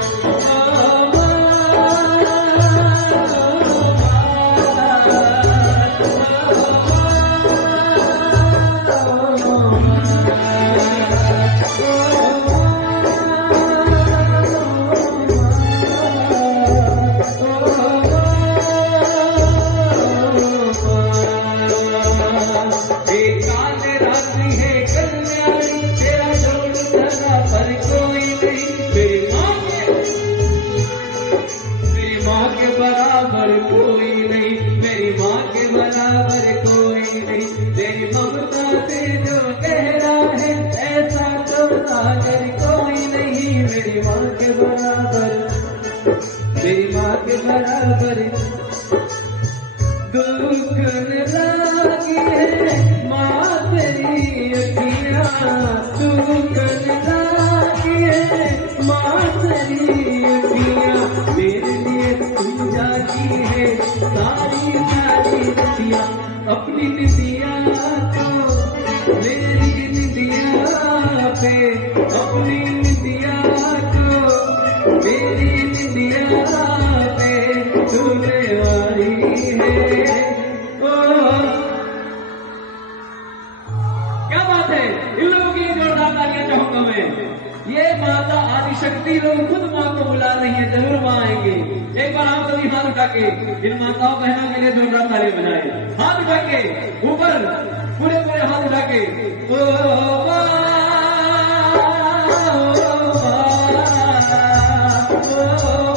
कोई नहीं, मेरी माँ के बराबर कोई नहीं, तेरी ममता से जो गहरा है ऐसा तो सागर कोई नहीं। मेरी माँ के बराबर, मेरी माँ के बराबर, दुख लागी है माँ तेरी अखियाँ, दुख लागी है माँ तेरी अखियाँ, मेरे लिए तुम जागी है सारी नदियाँ। अपनी निदिया को मेरी निदिया पे, अपनी निदिया को मेरी निदिया पे तुमने वारी है। क्या बात है, इन लोगों की जोरदार तालियां चाहूंगा मैं। ये माता आदिशक्ति लोग खुद माँ को बुला रही है, जरूर माँ आएंगे। एक बार आप सभी हाथ उठा के इन माताओं बहनों के लिए जोरदार ताली बजाएं। हाथ उठा के ऊपर, पूरे हाथ उठा के, ओ माँ, ओ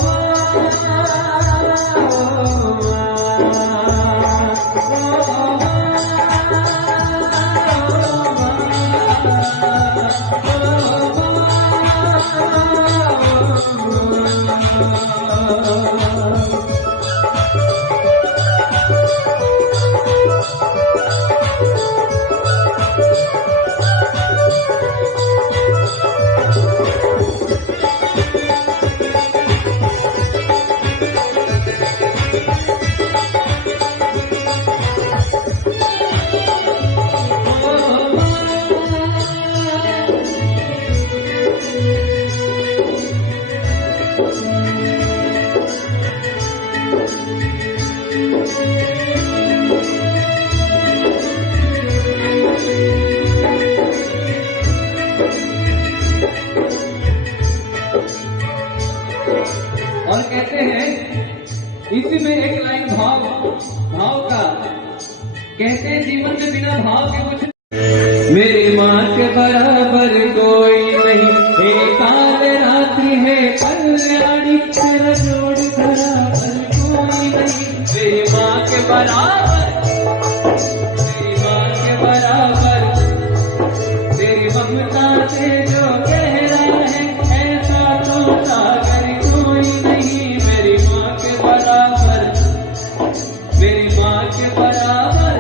और कहते हैं इसी में एक लाइन भाव का कहते हैं जीवन में बिना भाव के कुछ मेरी माँ के बराबर कोई नहीं, हे काल रात्रि है कल्याणी तेरा जोड़ बराबर कोई नहीं। मेरी माँ के बराबर, मेरी माँ के बराबर, तेरी ममता से जो कह रहा है ऐसा तो सागर कोई नहीं। मेरी माँ के बराबर, मेरी माँ के बराबर,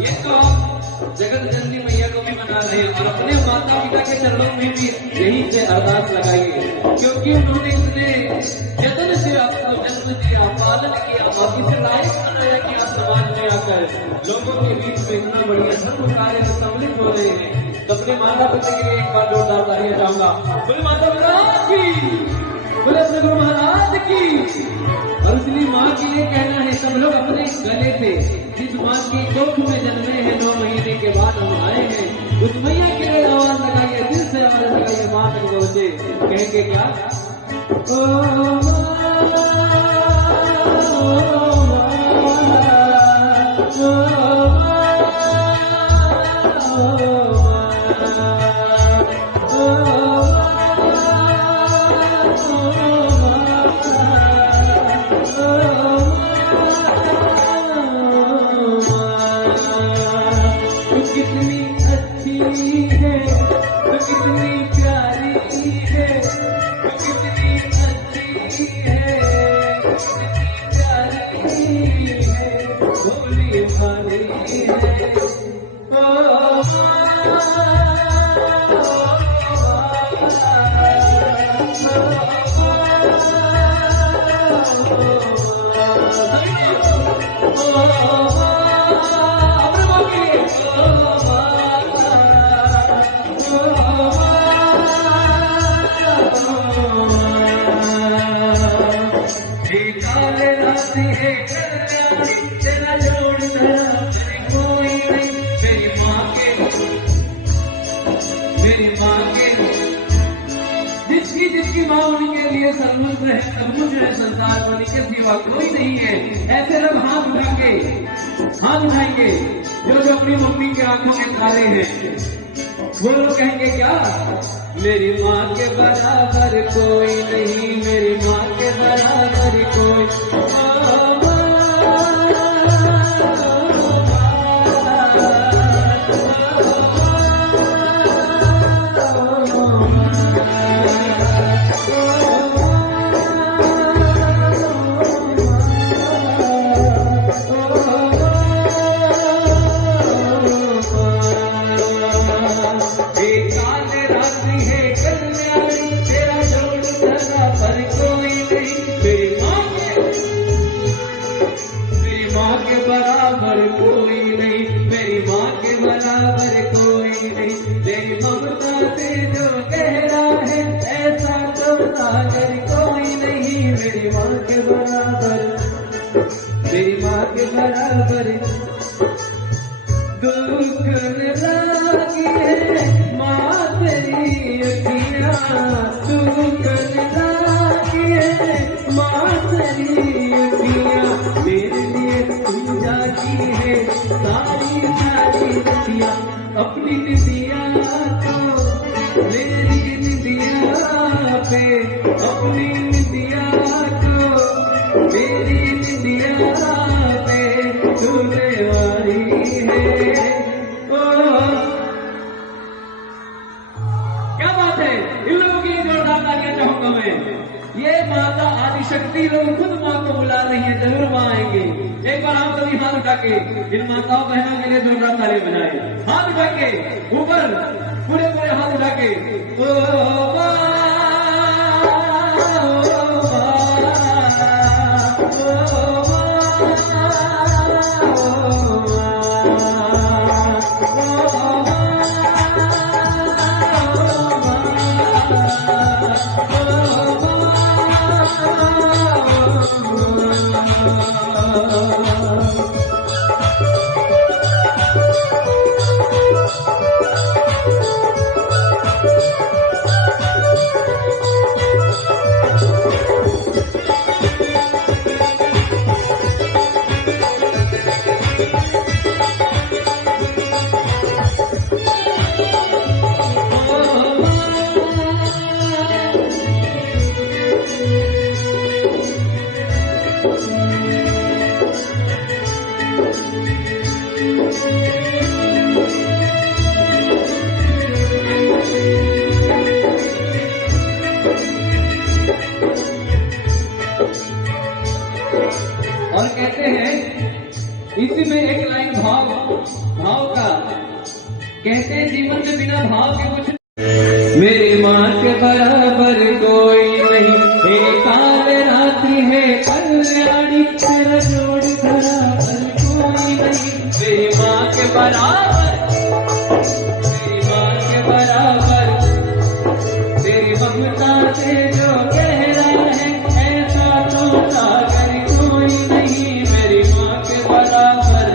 ये तो जगत जननी मैया को भी मना रहे और अपने माता पिता के चरणों में भी यही से अरदास लगाइए, क्योंकि उन्होंने इतने यत्न से आपको जन्म दिया, पालन किया और इसे लायक बनाया कि आप समाज में आकर लोगों के बीच में इतना बढ़िया धर्म कार्य में सम्मिलित हो रहे हैं। तो अपने माता पिता के लिए एक बार जोरदार तालियां चाहूंगा। बोले माता पिता की, बोले अपने गुरु महाराज की। और इसलिए माँ के लिए कहना है सब लोग अपने गले से जिस माँ की कोख में जन्मे हैं 9 महीने के बाद हम आए हैं, उस मैया के लिए आवाज लगाइए, दिल से आवाज लगाइए, माँ तक पहुंचे। कहेंगे क्या? कितनी अच्छी है, तो कितनी प्यारी है, तो कितनी अच्छी है, कितनी प्यारी है, भोली भाली है। तेरा जोड़ कोई नहीं। मेरी माँ के जिसकी माँ उनके लिए सर्वस्व है, सब कुछ है संसार में, उनके सिवा कोई नहीं है। ऐसे लोग हाथ उठाएंगे जो अपनी मम्मी की आंखों में तारे हैं, वो लोग कहेंगे क्या? मेरी माँ के बराबर कोई नहीं, मेरी माँ के बराबर कोई। तेरी ममता से जो गहरा है ऐसा तो सागर कोई नहीं। मेरी माँ के बराबर, मेरी माँ के बराबर दुख लागी है माँ तेरी अखियाँ, दुख लागी है माँ तेरी अखियाँ, मेरे लिए तुम जागी है सारी सारी रतियाँ। अपनी निदिया को मेरी निदिया पे, अपनी निदिया को मेरी निदिया पे तुमने वाली है। क्या बात है, इन लोगों की जोरदार तालियां चाहूंगा मैं। ये माता आदिशक्ति लोग खुद माँ को बुला रही है, जरूर माँ आएंगे। एक बार बार आप सभी हाथ उठा के इन माताओं बहनों के लिए जोरदार ताली बजाएं। हाथ उठा के ऊपर पूरे पूरे हाथ उठा के ओ और कहते हैं इसी में एक लाइन भाव का कहते हैं जीवन में बिना भाव के कुछ मेरी माँ के बराबर कोई नहीं, हे काल रात्रि है कल्याणी तेरा जोड़ धरा पर कोई नहीं। मेरी माँ के बराबर तेरी ममता से जो कह रहा है ऐसा तो सागर कोई नहीं। मेरी माँ के बराबर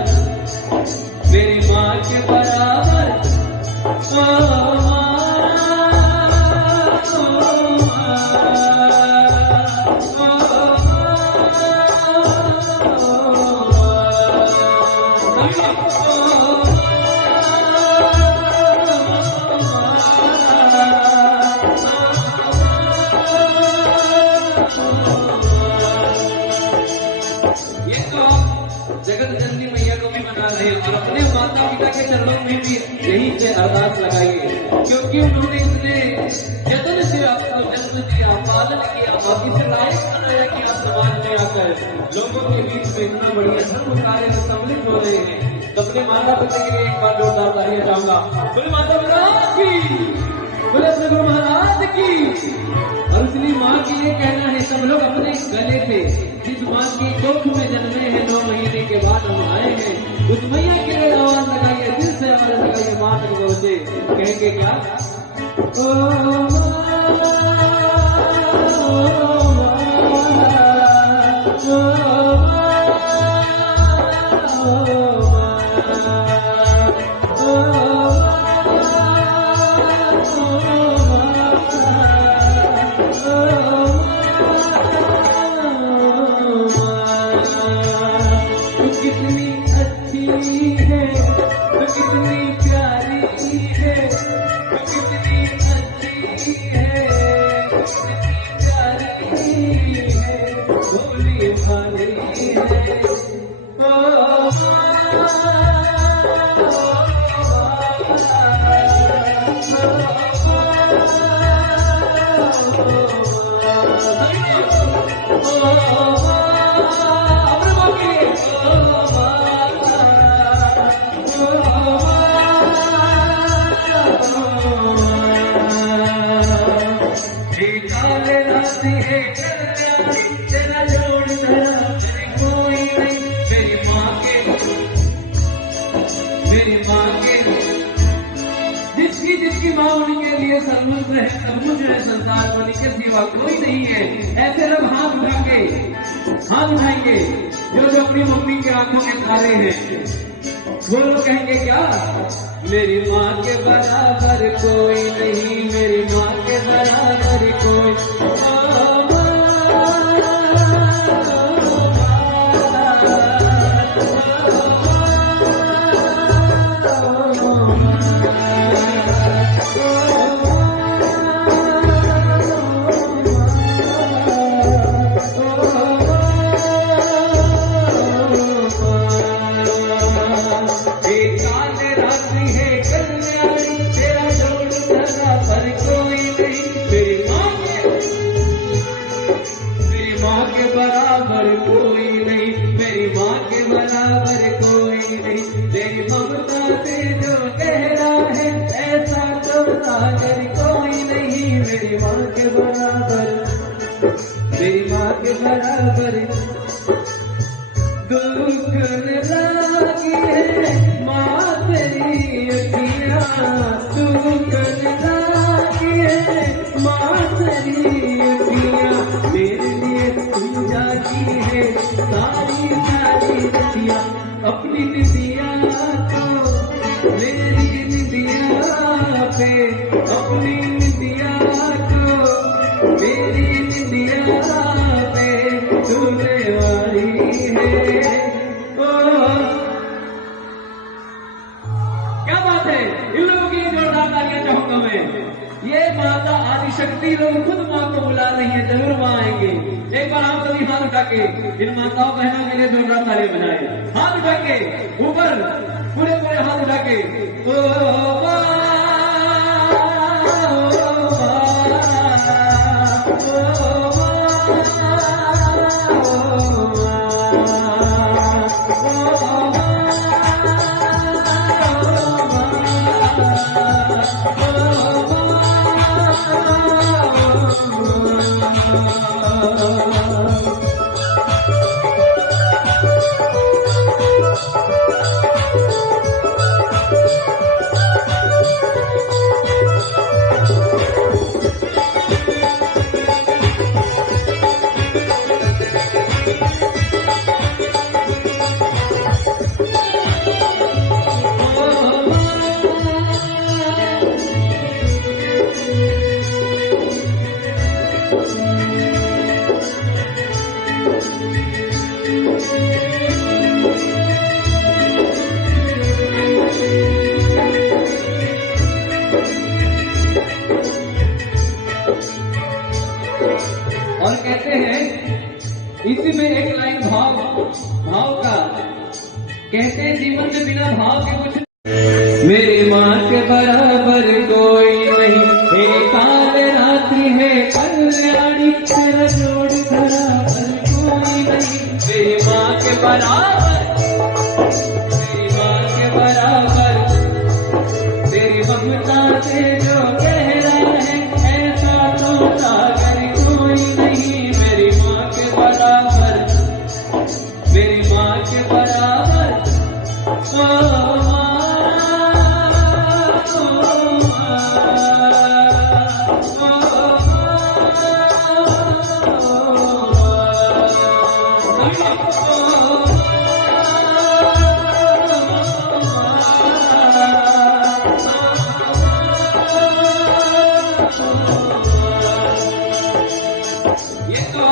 जगत जननी मैया को भी मना रहे और अपने माता पिता के चरणों में भी यही से अरदास लगाइए, क्योंकि उन्होंने इतने यत्न से आपको जन्म दिया, पालन किया, बाकी से लायक बनाया कि आप समाज में आकर लोगों के बीच में इतना बढ़िया धर्म कार्य में सम्मिलित हो रहे हैं। तो अपने माता पिता के लिए एक बार जोरदार तालियां चाहूंगा। बोले माता पिता की, बोले अपने गुरु महाराज की। और इसलिए माँ के लिए कहना है सब लोग अपने गले पे जिस माँ की कोख में जन्मे हैं 9 महीने के बाद हम आए हैं, उस मैया के लिए आवाज लगाइए, दिल से आवाज लगाइए माँ के गौर से कहेंगे क्या ओ कितनी अच्छी है, तो कितनी प्यारी है, तो कितनी अच्छी है, कितनी प्यारी है, भोली भाली है। तेरा जोड़ धरा कोई नहीं। मेरी माँ के जिसकी माँ उनके लिए सर्वस्व है, सब कुछ है संसार में, उनके सिवा कोई नहीं है। ऐसे लोग हाथ उठाएंगे जो अपनी मम्मी के आंखों में तारे हैं, वो लोग कहेंगे क्या मेरी माँ के बराबर कोई नहीं, मेरी माँ के बराबर कोई। से जो गहरा है ऐसा तो सागर कोई नहीं, मेरी माँ के बराबर, मेरी माँ के बराबर। दुख लागी है माँ तेरी अखियाँ, दुख लागी है माँ तेरी अखियाँ, मेरे लिए तू जागी है सारी सारी नदियाँ। अपनी निदिया को मेरी निदिया पे, अपनी निदिया को मेरी निदिया पे तुमने वाली है। ओ क्या बात है, इन लोगों की जोरदार तालियां चाहूंगा मैं। ये माता आदिशक्ति लोग खुद माँ को बुला रही है, जरूर माँ आएंगे। एक बार आप सभी हाथ उठा के इन माताओं बहनों के लिए जोरदार तालियां बजाएं। हाथ उठा के ऊपर, पूरे पूरे हाथ उठा के। और कहते हैं इसी में एक लाइन भाव का कहते हैं, जीवन में बिना भाव के कुछ। मेरी माँ के बराबर कोई नहीं, हे काल रात्रि है कल्याणी, तेरा जोड़ बराबर कोई नहीं। मेरी माँ के बराबर, मेरी माँ के बराबर, तेरी ममता से जो गहरा है ऐसा तो सागर कोई नहीं। मेरी माँ के बराबर, मेरी माँ के बराबर। ये तो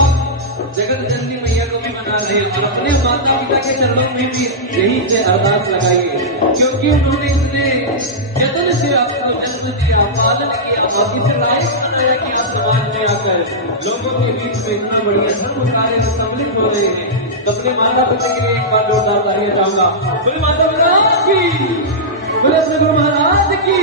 जगत जननी मैया को भी मना रहे और अपने माता पिता के चरणों में भी यही से अरदास लगाइए, क्योंकि उन्होंने इतने यत्न से आपको जन्म दिया, पालन किया और इस लायक बनाया कि आप समाज में आकर लोगों के बीच में इतना बढ़िया धर्म कार्य में सम्मिलित हो रहे हैं। तो अपने माता पिता के लिए एक बार जोरदार तालियां चाहूंगा। बोले माता पिता की, बोले अपने गुरु महाराज की।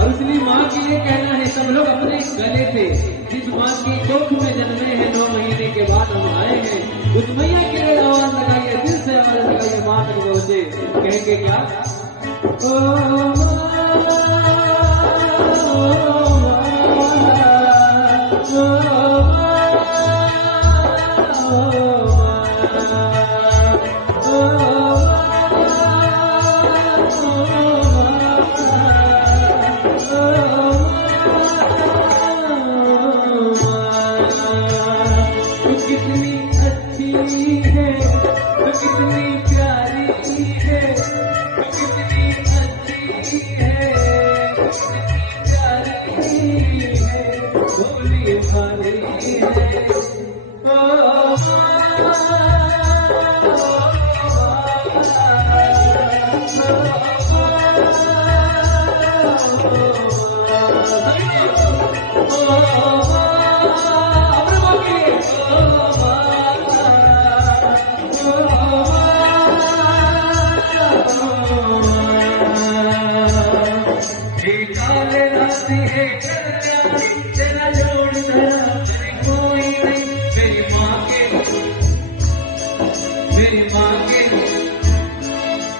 और इसलिए माँ के लिए कहना है, सब लोग अपने गले से जिस माँ की कोख में जन्मे हैं 9 महीने के बाद हम आए हैं, उस मैया के लिए आवाज लगाइए, दिल से आवाज लगाइए माँ के गौ से, कहेंगे क्या? कितनी अच्छी है, तो कितनी प्यारी है, तो कितनी अच्छी है, कितनी प्यारी है, भोली भाली है। तेरा जोड़ कोई नहीं, मेरी माँ के, मेरी माँ के,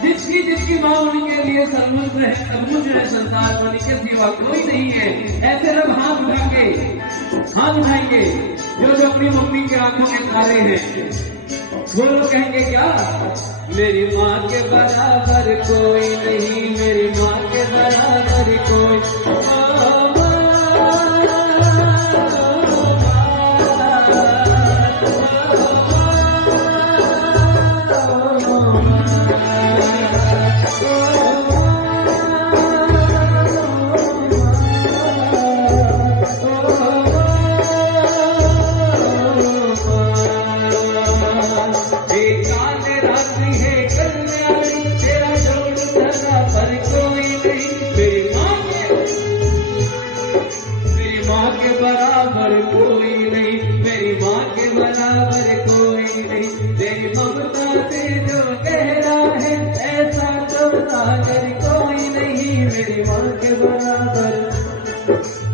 जिसकी जिसकी माँ उनके लिए सलमुच है, सलमुच है संसार बनी के सिवा कोई नहीं है। ऐसे लोग हाथ उठाएंगे जो जो अपनी मम्मी के आंखों के तारे हैं। वो लोग कहेंगे क्या, मेरी माँ के बराबर कोई नहीं, मेरी माँ के बराबर कोई।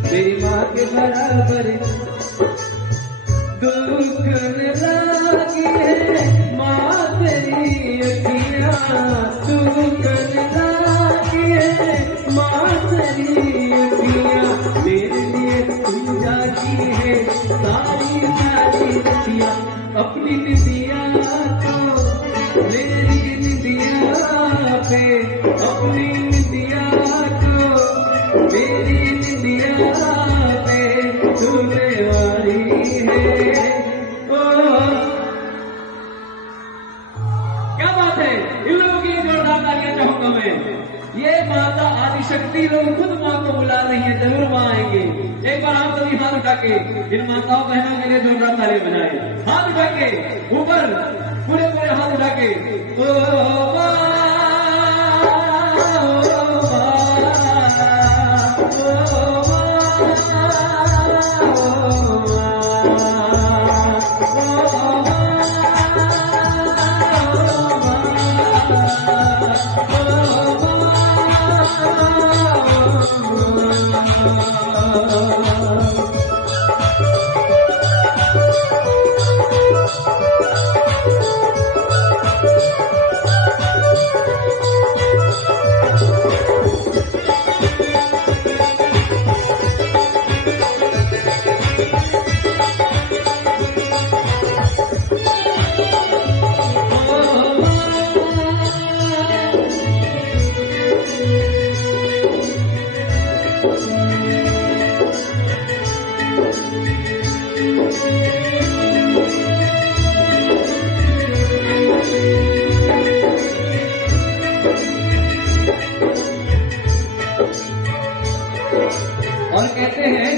मेरी माँ के बराबर दुख लागी है माँ तेरी अखियाँ, दुख लागी है माँ तेरी अखियाँ। मेरे लिए तू जागी है सारी सारी रतियाँ, अपनी निदिया को मेरी निदिया पे, अपनी निदिया को मेरी निदिया पे तुमने वाली है। ओ क्या बात है, इन लोगों की जोरदार तालियां चाहूंगा मैं। ये माता आदिशक्ति लोग खुद माँ को बुला रही है, जरूर माँ आएंगे। एक बार आप सभी हाथ उठा के इन माताओं बहनों के लिए जोरदार ताली बजाएं। हाथ उठा के ऊपर, पूरे पूरे हाथ उठा के। और कहते हैं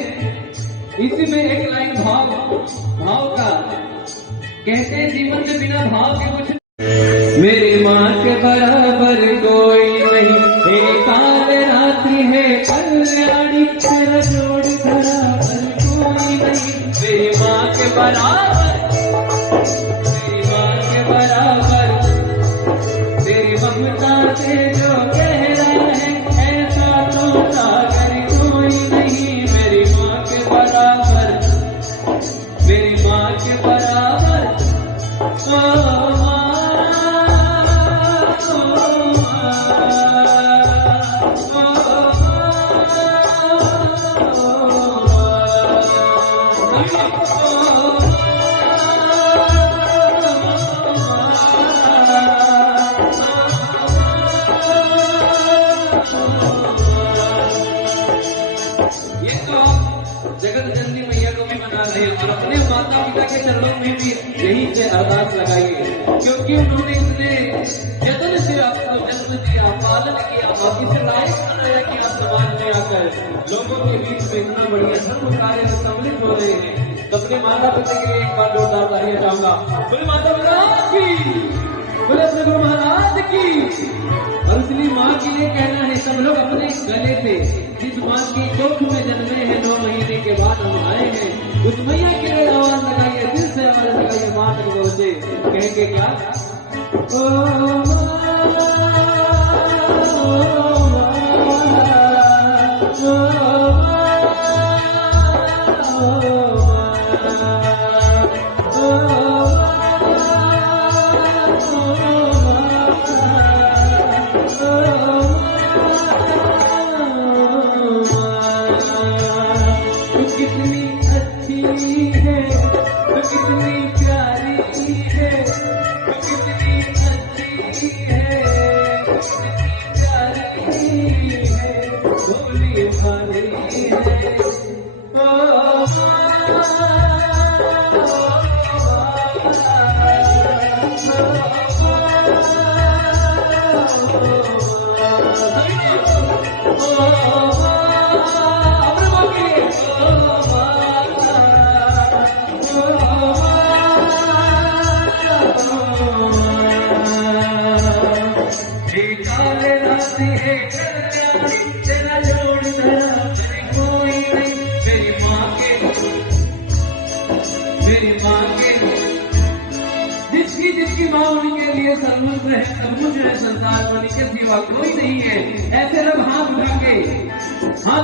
इसी में एक लाइन भाव का कहते हैं, जीवन में बिना भाव के कुछ। मेरी माँ के बराबर कोई नहीं, मेरी काल रात्रि है कल्याणी, तेरा जोड़ बराबर कोई नहीं। मेरी माँ के बराबर, मेरी माँ के बराबर, तेरी ममता से जो कह रहा है ऐसा तो सागर कोई नहीं। मेरी माँ के बराबर, मेरी माँ के बराबर, ये तो जगत जननी मैया को भी मना रहे और अपने माता पिता के चरणों में भी यही से अरदास लगाइए, क्योंकि उन्होंने इतने जतन से आपको जन्म दिया, पालन किया और इस लायक बनाया कि आप समाज में आकर लोगों के बीच में इतना बढ़िया धर्म कार्य में सम्मिलित हो रहे हैं। तो अपने माता पिता के लिए एक बार जोरदार तालियां चाहूंगा। बोले माता पिता की, बोले अपने गुरु महाराज की। और इसलिए माँ के लिए कहना है, सब लोग अपने गले से जिस माँ की कोख में जन्मे हैं 9 महीने के बाद हम आए हैं, उस मैया के लिए आवाज लगाइए, दिल से आवाज लगाइए, माँ तक पहुंचे। कहेंगे क्या, जिसकी माँ उनके लिए सर्वस्व है, सब कुछ है संसार में, उनके सिवा कोई नहीं है। ऐसे लोग हाथ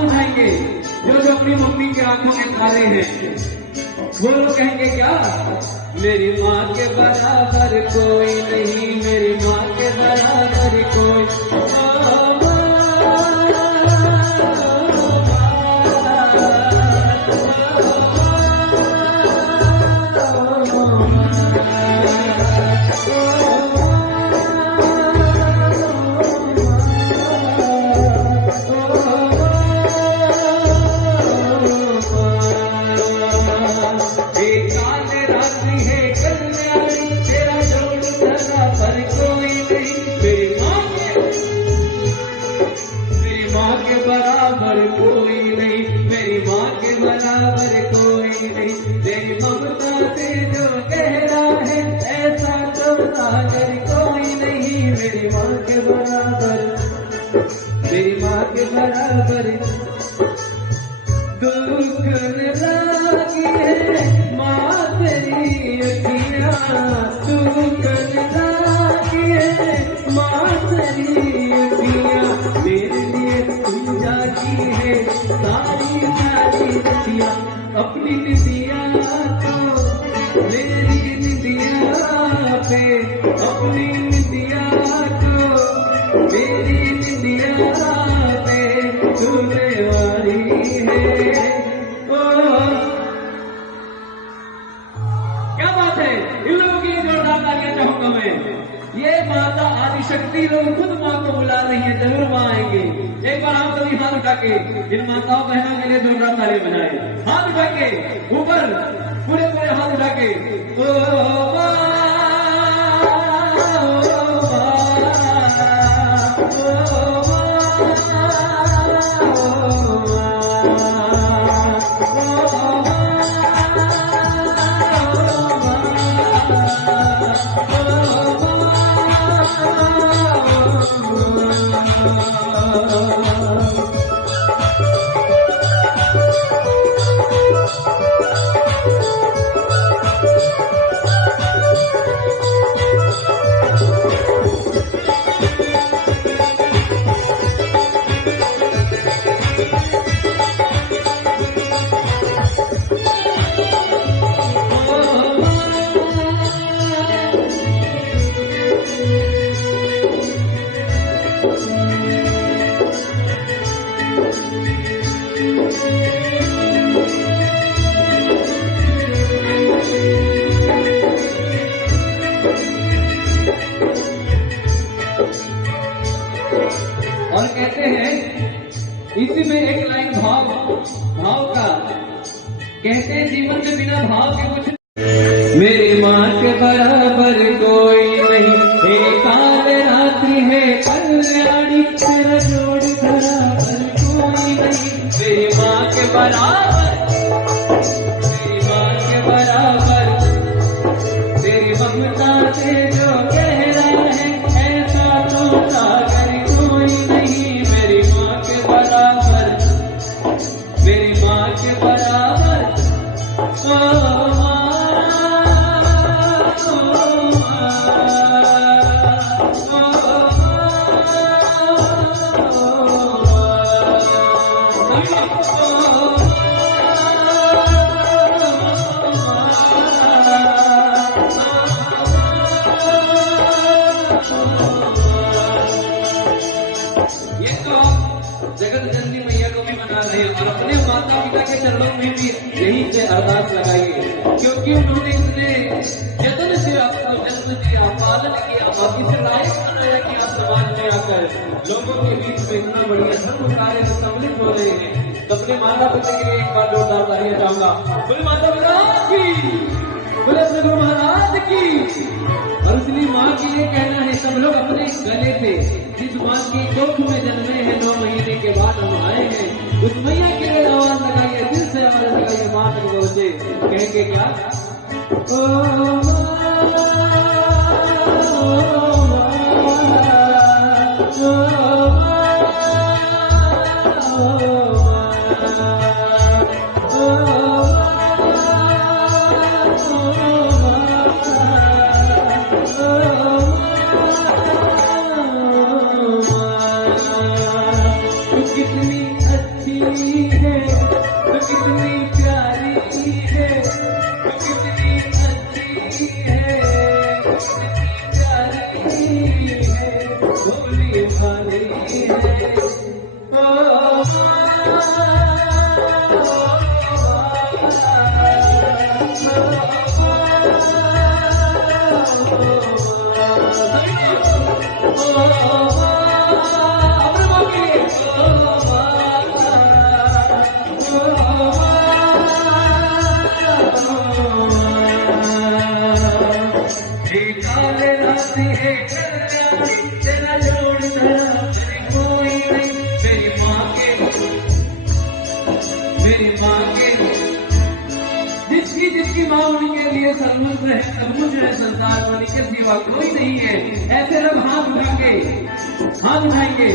उठाएंगे जो अपनी मम्मी के आंखों के तारे हैं, वो लोग कहेंगे क्या, मेरी माँ के बराबर कोई नहीं, मेरी माँ के बराबर कोई। तेरी ममता से जो गहरा है ऐसा तो सागर कोई नहीं, मेरी माँ के बराबर, मेरी माँ के बराबर। दुख लागी है माँ तेरी अखियाँ, दुख लागी है माँ तेरी अखियाँ, मेरे लिए तुम जागी है सारी सारी रतियाँ। अपनी निदिया को मेरी निदिया पे, अपनी निदिया को मेरी निदिया पे तुमने वारी है। क्या बात है, इन लोगों की जोरदार तालियां चाहूंगा मैं। ये माता आदिशक्ति लोग खुद माँ को बुला रही है, जरूर माँ आएंगे। एक बार आप सभी हाथ उठा के इन माताओं बहनों के लिए जोरदार ताली बजाएं। हाथ उठा के ऊपर, पूरे हाथ उठा के। और कहते हैं इसी में एक लाइन भाव का कहते हैं, जीवन में बिना भाव के कुछ। मेरी माँ के बराबर कोई नहीं, एक काल रात्रि है कल्याणी, तेरा जोड़ बराबर कोई नहीं। मेरी माँ के बराबर, मेरी माँ के बराबर, तेरी ममता से जो गहरा है ऐसा तो सागर कोई नहीं। मेरी माँ के बराबर, मेरी माँ के बराबर। ये तो जगत जननी मैया को भी मना रहे हैं और अपने माता पिता के चरणों में भी यही से अरदास लगाइए, क्योंकि उन्होंने इतने यत्न से आपको जन्म दिया, पालन किया, बाकी से लायक बनाया कि आप समाज में आकर लोगों के बीच में इतना बढ़िया धर्म कार्य में सम्मिलित हो रहे हैं। तो अपने माता पिता के लिए एक बार जोरदार तालियां चाहूंगा। बोले माता पिता की, बोले अपने गुरु महाराज की। और इसलिए माँ के लिए कहना है, सब लोग अपने गले से जिस माँ की कोख में जन्मे हैं 9 महीने के बाद कहेंगे क्या? कितनी अच्छी है, तो कितनी प्यारी है, तो कितनी अच्छी है, कितनी प्यारी है, भोली भाली है। तेरा जोड़ कोई नहीं, मेरी माँ के जिसकी माँ उनके लिए सर्वस्व है, सब कुछ है संसार में, उनके सिवा कोई नहीं है। ऐसे लोग हाथ उठाएंगे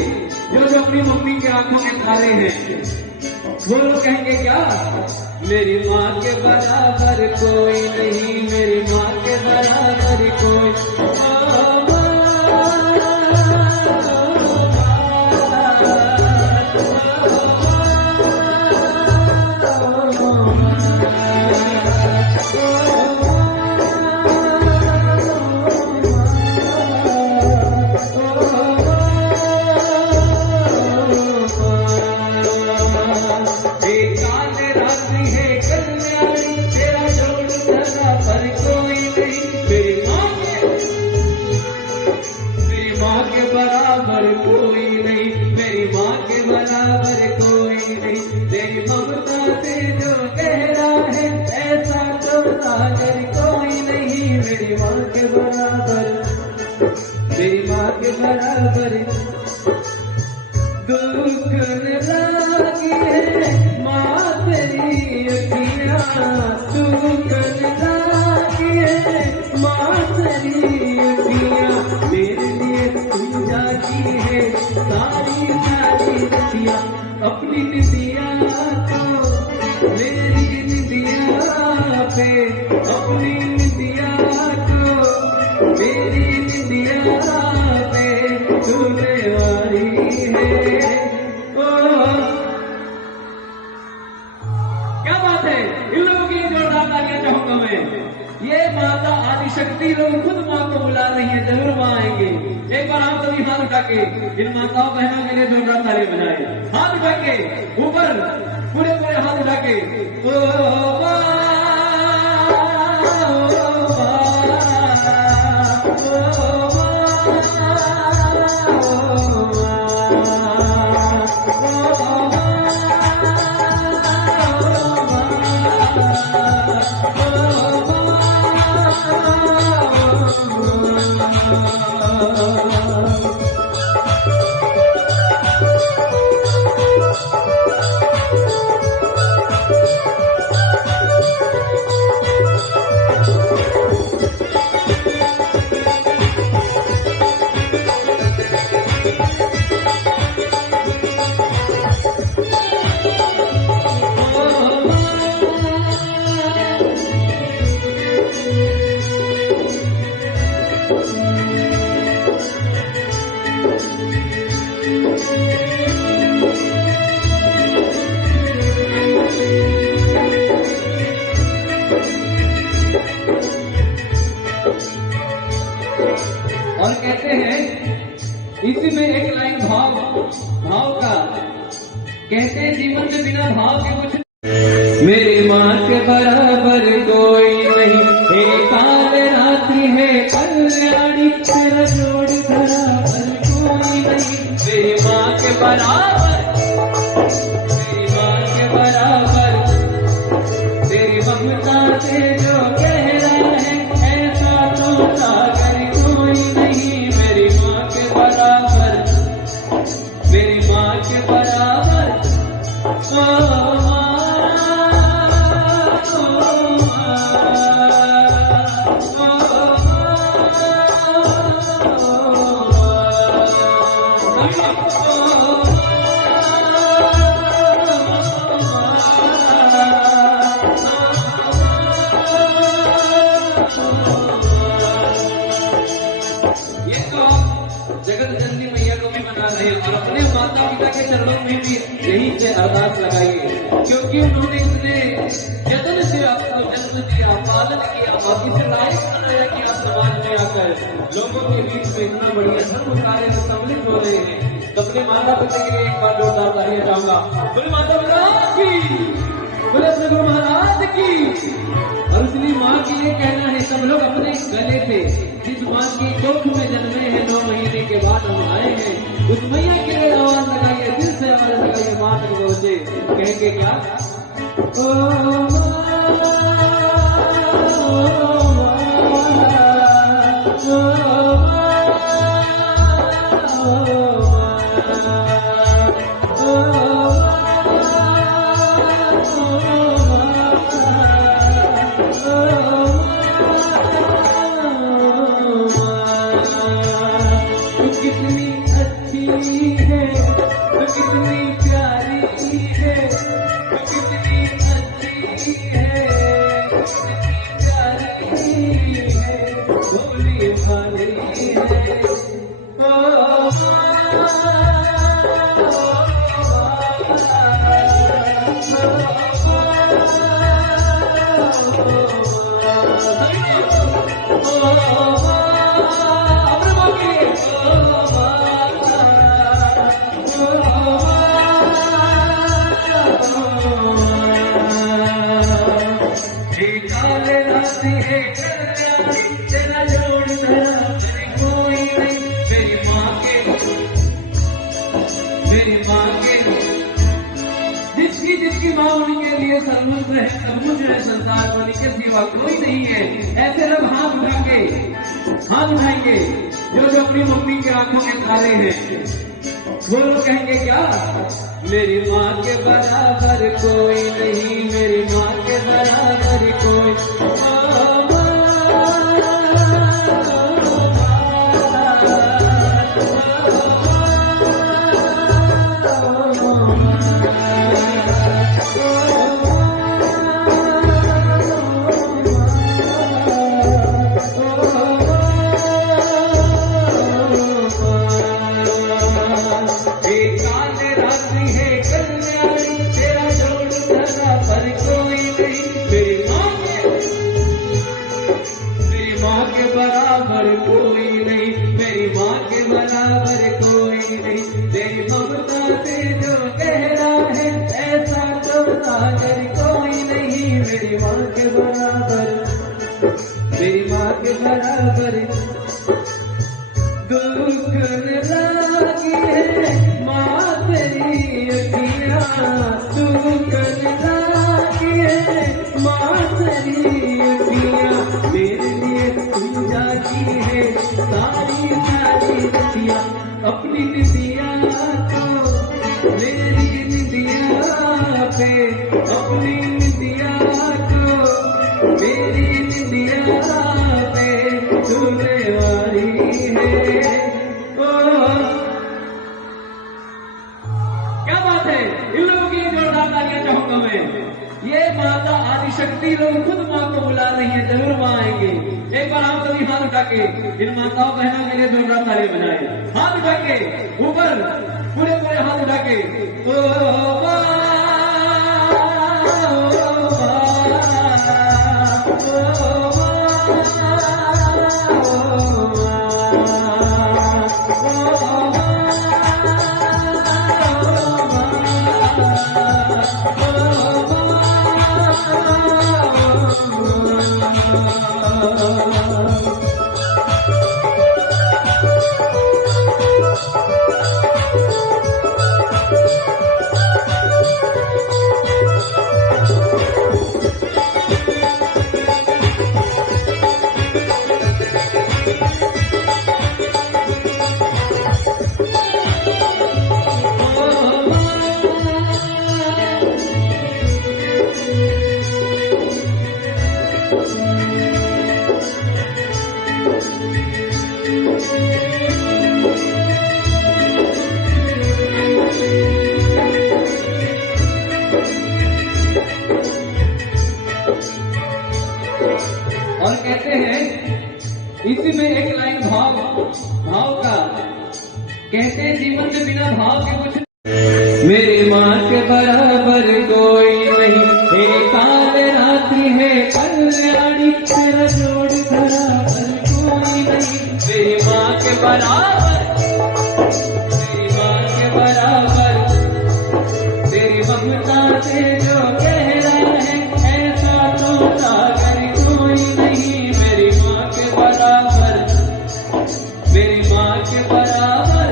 जो अपनी मम्मी के आंखों के तारे हैं, वो लोग कहेंगे क्या? मेरी माँ के बराबर कोई नहीं, मेरी माँ के बराबर कोई। तेरी ममता से जो गहरा है, ऐसा तो सागर कोई नहीं, मेरी माँ के बराबर, मेरी माँ के बराबर। दुख लागी है माँ तेरी अखियाँ, दुख लागी है माँ तेरी अखियाँ, मेरे लिए तुम जागी है सारी रतियाँ। अपनी निदिया को मेरी निदिया पे, अपनी निदिया को मेरी निदिया पे तुमने वारी है। क्या बात है, इन लोगों की जोरदार तालियां चाहूंगा मैं। ये माता आदिशक्ति लोग खुद माँ को बुला रही है, जरूर माँ आएंगे। एक बार आप सभी हाथ उठा के इन माताओं बहनों के लिए जोरदार तालियां बजाएं। हाथ उठा के ऊपर, पूरे हाथ उठा के। और कहते हैं इसी में एक लाइन भाव का कहते हैं, जीवन में बिना भाव के कुछ। मेरी माँ के बराबर कोई नहीं, हे काल रात्रि है कल्याणी, तेरा जोड़ बराबर कोई नहीं। मेरी माँ के बराबर, मेरी माँ के बराबर, तेरी ममता से जो गहरा है, ऐसा तो सागर कोई नहीं। मेरी माँ के बराबर, मेरी माँ के बराबर, ओ माँ, ओ माँ। चरणों में भी यही से अरदास लगाइए, क्योंकि उन्होंने इतने यत्न से आपको जन्म दिया, पालन किया और इस लायक बनाया कि आप समाज में आकर लोगों के बीच में इतना बढ़िया धर्म कार्य में सम्मिलित हो रहे हैं। तो अपने माता पिता के लिए एक बार जोरदार तालियां चाहूंगा। बोले माता पिता की, बोले अपने गुरु महाराज की। और उसने माँ के लिए कहना है, सब लोग अपने गले पे जिस माँ की कोख में जन्मे हैं 9 महीने के बाद हम आए हैं, उस मैया के लिए आवाज लगाइए, दिल से आवाज लगाइए, माँ तक पहुंचे। कहेंगे क्या? कितनी अच्छी है, तो कितनी प्यारी है, तो कितनी अच्छी है, कितनी प्यारी है, भोली भाली है। तेरा जोड़ कोई नहीं, मेरी माँ के जिसकी माँ उनके लिए सर्वस्व है, समुद्र है, संसार में उनके सिवा कोई नहीं है। ऐसे लोग हाथ उठाएंगे जो अपनी मम्मी की आंखों में काले हैं, वो लोग कहेंगे क्या? मेरी माँ के बराबर कोई नहीं, मेरी माँ के बराबर कोई। कोई नहीं, मेरी माँ के बराबर कोई नहीं, तेरी ममता से जो गहरा है ऐसा तो सागर कोई नहीं, मेरी माँ के बराबर, मेरी माँ के बराबर। दुख लागी है माँ तेरी अखियाँ, दुख लागी है माँ तेरी अखियाँ, मेरे लिए तू जागी है सारी नदियाँ। अपनी निदिया को मेरी निदिया पे, अपनी निदिया को मेरी निदिया पे तूने वारी है। क्या बात है, इन लोगों की जोरदार तालियां चाहूंगा मैं। ये माता आदिशक्ति लोग खुद माँ को बुला रही है, जरूर माँ आएंगे। एक बार आप सभी हाथ उठा के इन माताओं बहनों के लिए जोरदार ताली बजाए, हाथ उठा के ऊपर, पूरे हाथ उठा के। और कहते हैं इसी में एक लाइन भाव का कहते हैं, जीवन में बिना भाव के कुछ मेरी माँ के बराबर कोई नहीं, हे काल रात्रि है कल्याणी, तेरा जोड़ बराबर कोई नहीं। मेरी माँ के बराबर, मेरी माँ के बराबर, तेरी ममता से जो कह रहा है ऐसा तो सागर कोई नहीं। मेरी माँ के बराबर, मेरी माँ के बराबर,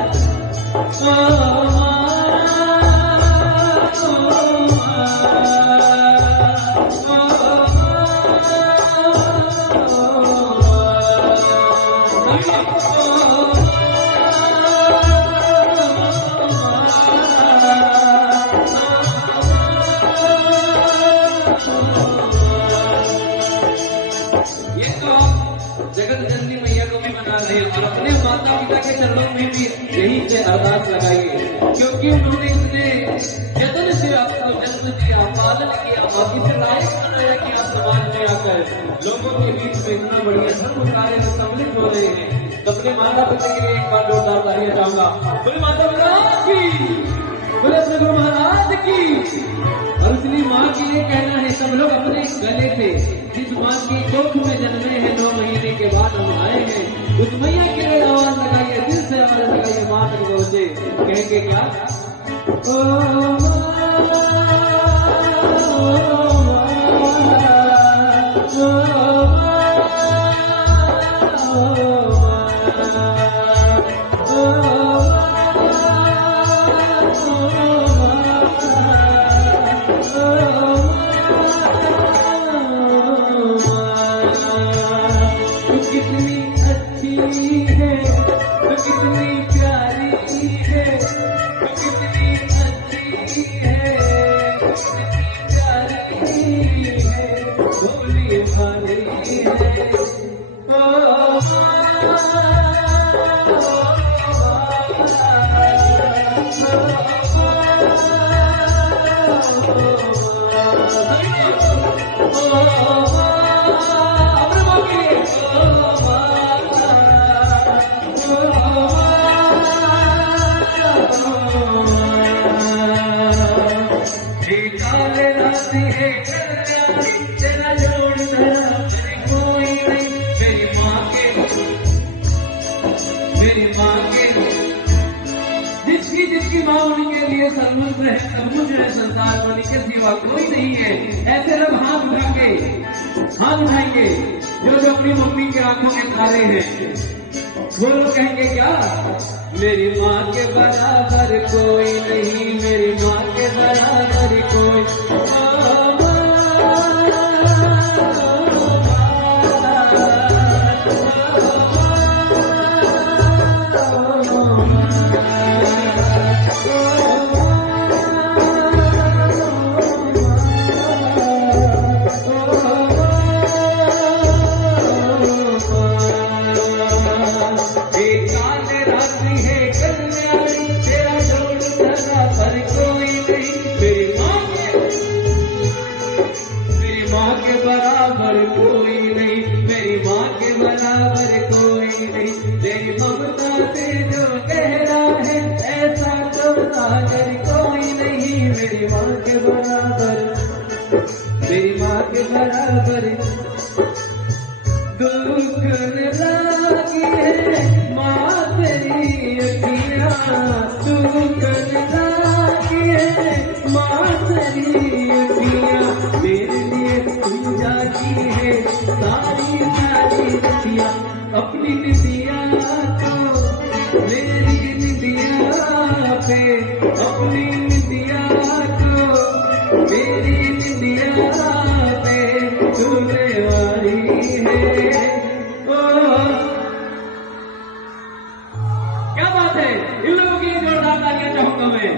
ये तो जगत जननी मैया को भी मना रहे और अपने माता पिता के चरणों में भी यही से अरदास लगाइए, क्योंकि उन्होंने इतने यत्न से आपको जन्म दिया, पालन किया और इसे लायक बनाया कि आप समाज में आकर लोगों के बीच में इतना बढ़िया धर्म कार्य में सम्मिलित हो रहे हैं। तो अपने माता पिता के लिए एक बार जोरदार तालियां चाहूंगा। बोले माता पिता की, बोले अपने गुरु महाराज की। और इसलिए माँ के लिए कहना है, सब लोग अपने गले पे जिस माँ की कोख में जन्मे हैं 9 महीने के बाद हम आए हैं, उस मैया के लिए आवाज लगाइए, दिल से आवाज लगाइए माँ तक पहुंचे, कह के क्या जिसकी माँ उनके लिए सर्वस्व है, सब कुछ है संसार में, उनके सिवा कोई नहीं है। ऐसे लोग हाथ उठाएंगे जो अपनी मम्मी की आंखों में तारे हैं, वो लोग कहेंगे क्या, मेरी माँ के बराबर कोई नहीं, मेरी माँ के बराबर कोई। मेरी माँ के बराबर दुख लागी है माँ तेरी अखियाँ, दुख लागी है माँ तेरी अखियाँ, मेरे लिए तू जागी है सारी सारी रतियाँ, अपनी निदिया को मेरी निदिया पे, अपनी निदिया को मेरी निदिया पे तूने वारी है। क्या बात है, इन लोगों की जोरदार तालियां चाहूंगा मैं।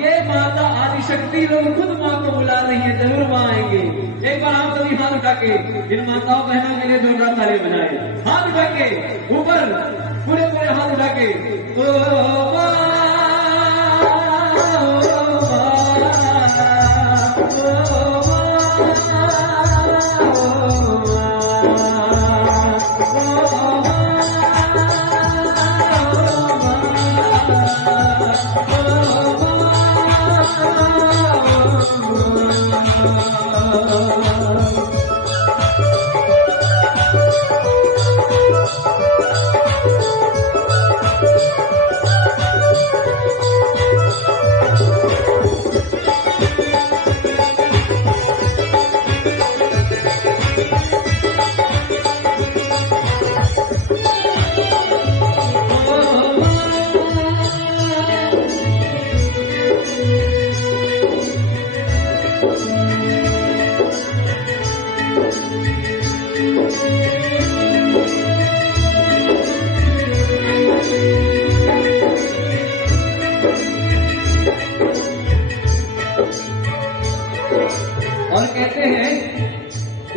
ये माता आदिशक्ति लोग खुद माँ को बुला रही है, जरूर माँ आएंगे। एक बार आप सभी हाथ उठा के इन माताओं बहनों के लिए जोरदार तालियां बजाएं, हाथ उठा के ऊपर, पूरे पूरे हाथ उठा के। और कहते हैं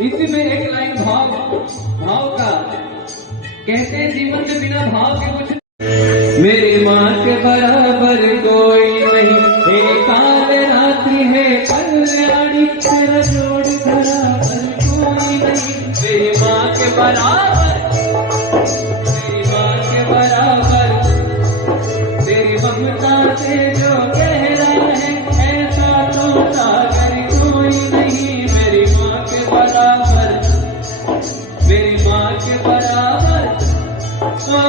इसी में एक लाइन भाव का कहते हैं जीवन के बिना भाव के कुछ मेरी माँ के बराबर कोई नहीं, हे काल रात्रि है कल्याणी तेरा जोड़ धरा पर कोई नहीं। मेरी माँ के बराबर, मेरी माँ के बराबर, तेरी ममता से जो कह रहा है ऐसा तो सागर कोई नहीं। मेरी माँ के बराबर, मेरी माँ के बराबर, ओ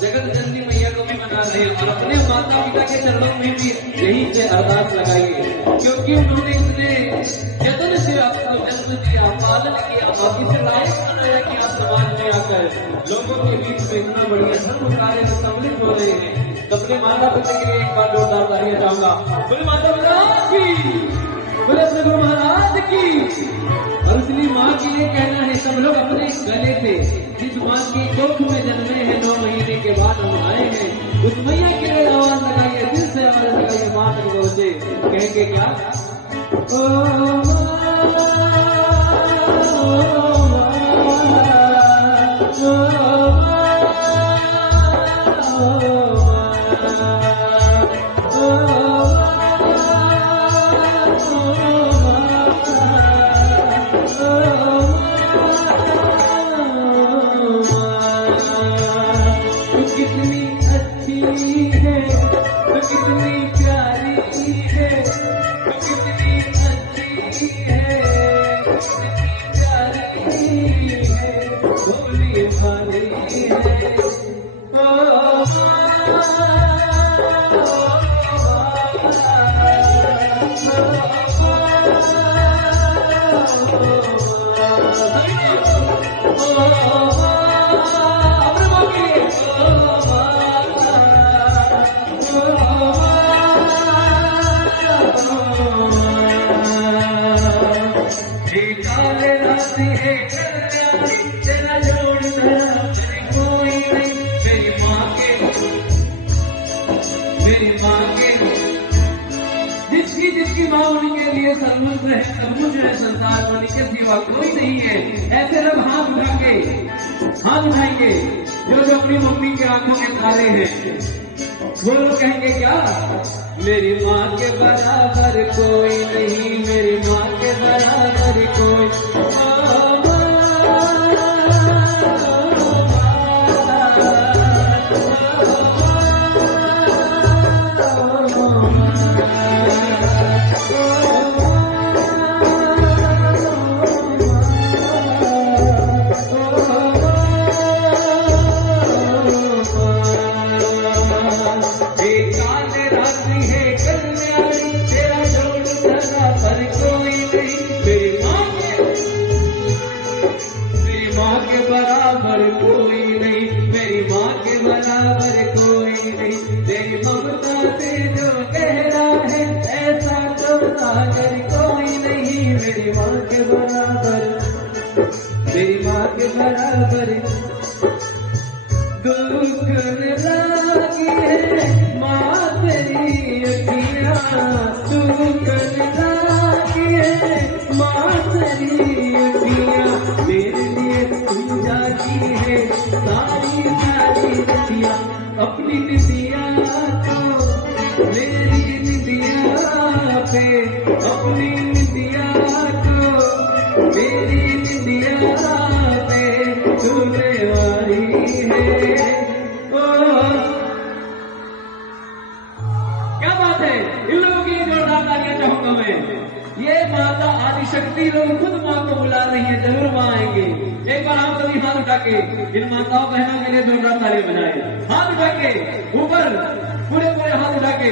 जगत जननी मैया को भी मना रहे और अपने माता पिता के चरणों में भी यही से अरदास लगाइए, क्योंकि उन्होंने इतने यत्न से आपको जन्म दिया, पालन किया, आप इसे लायक बनाया कि आप समाज में आकर लोगों के बीच में इतना बढ़िया धर्म कार्य में सम्मिलित हो रहे हैं। तो अपने माता पिता के लिए एक बार जोरदार तालियां चाहूंगा। बोले माता पिता की, बोले अपने गुरु महाराज की। और इसलिए माँ के लिए कहना है सब लोग अपने गले से जिस माँ की कोख में जन्मे हैं 9 महीने के बाद हम आए हैं, उस मैया के लिए आवाज लगाइए, दिल से आवाज लगाइए माँ के गौर से कहेंगे क्या, ओ कितनी अच्छी है, तो कितनी प्यारी है, तो कितनी अच्छी है, कितनी प्यारी है, भोली भाली है। तेरा जोड़ धरा कोई नहीं। मेरी माँ के जिसकी माँ उनके लिए सर्वस्व है, सब कुछ है संसार में, उनके सिवा कोई नहीं है। ऐसे लोग हाथ उठाएंगे जो अपनी मम्मी के आंखों में तारे हैं, वो लोग कहेंगे क्या, मेरी माँ के बराबर कोई नहीं, मेरी माँ के बराबर कोई। बराबर कोई नहीं, मेरी माँ के बराबर कोई नहीं। तेरी ममता से जो गहरा है ऐसा तो सागर कोई नहीं। मेरी माँ के बराबर, मेरी माँ के बराबर। दुख लागी है माँ तेरी अखियाँ, दुख लागी है माँ तेरी अखियाँ, तेरे लिए तू जाती है सारी सारी नदियाँ। अपनी निदिया को मेरी निदिया पे, अपनी निदिया को मेरी निदिया पे तुमने वारी है। क्या बात है, इन लोगों की जोरदार तालियां चाहूंगा मैं। ये माता आदिशक्ति लोग खुद माँ को बुला रही नहीं है, जरूर वहां आएंगे। एक बार आप सभी हाथ उठा के इन माताओं बहनों के लिए जोरदार ताली बजाएं। हाथ उठा के ऊपर, पूरे पूरे हाथ उठा के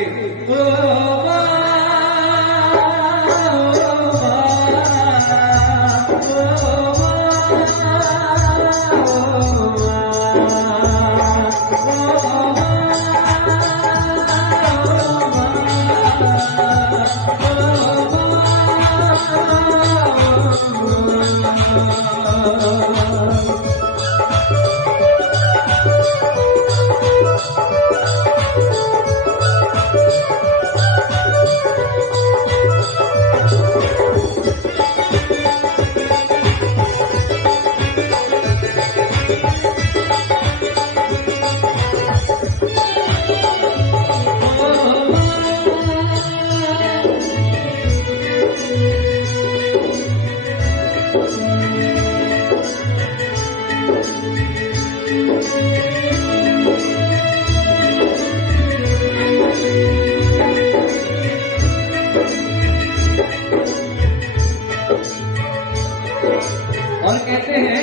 और कहते हैं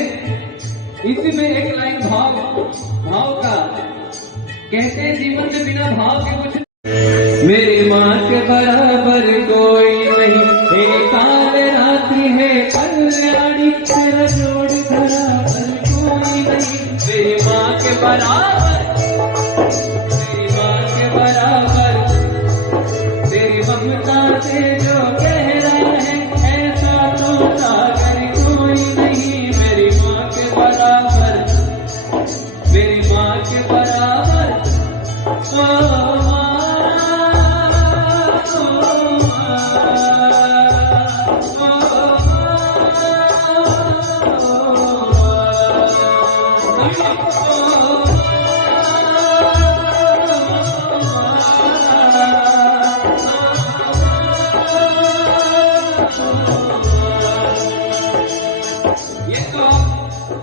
इसी में एक लाइन भाव का कहते हैं, जीवन में बिना भाव के कुछ मेरी माँ के बराबर कोई नहीं, हे काल रात्रि है कल्याणी, तेरा जोड़ बराबर कोई नहीं। मेरी माँ के बराबर, मेरी माँ के बराबर, तेरी ममता से जो कह रहा है ऐसा तो सागर कोई नहीं। मेरी माँ के बराबर, मेरी माँ के बराबर,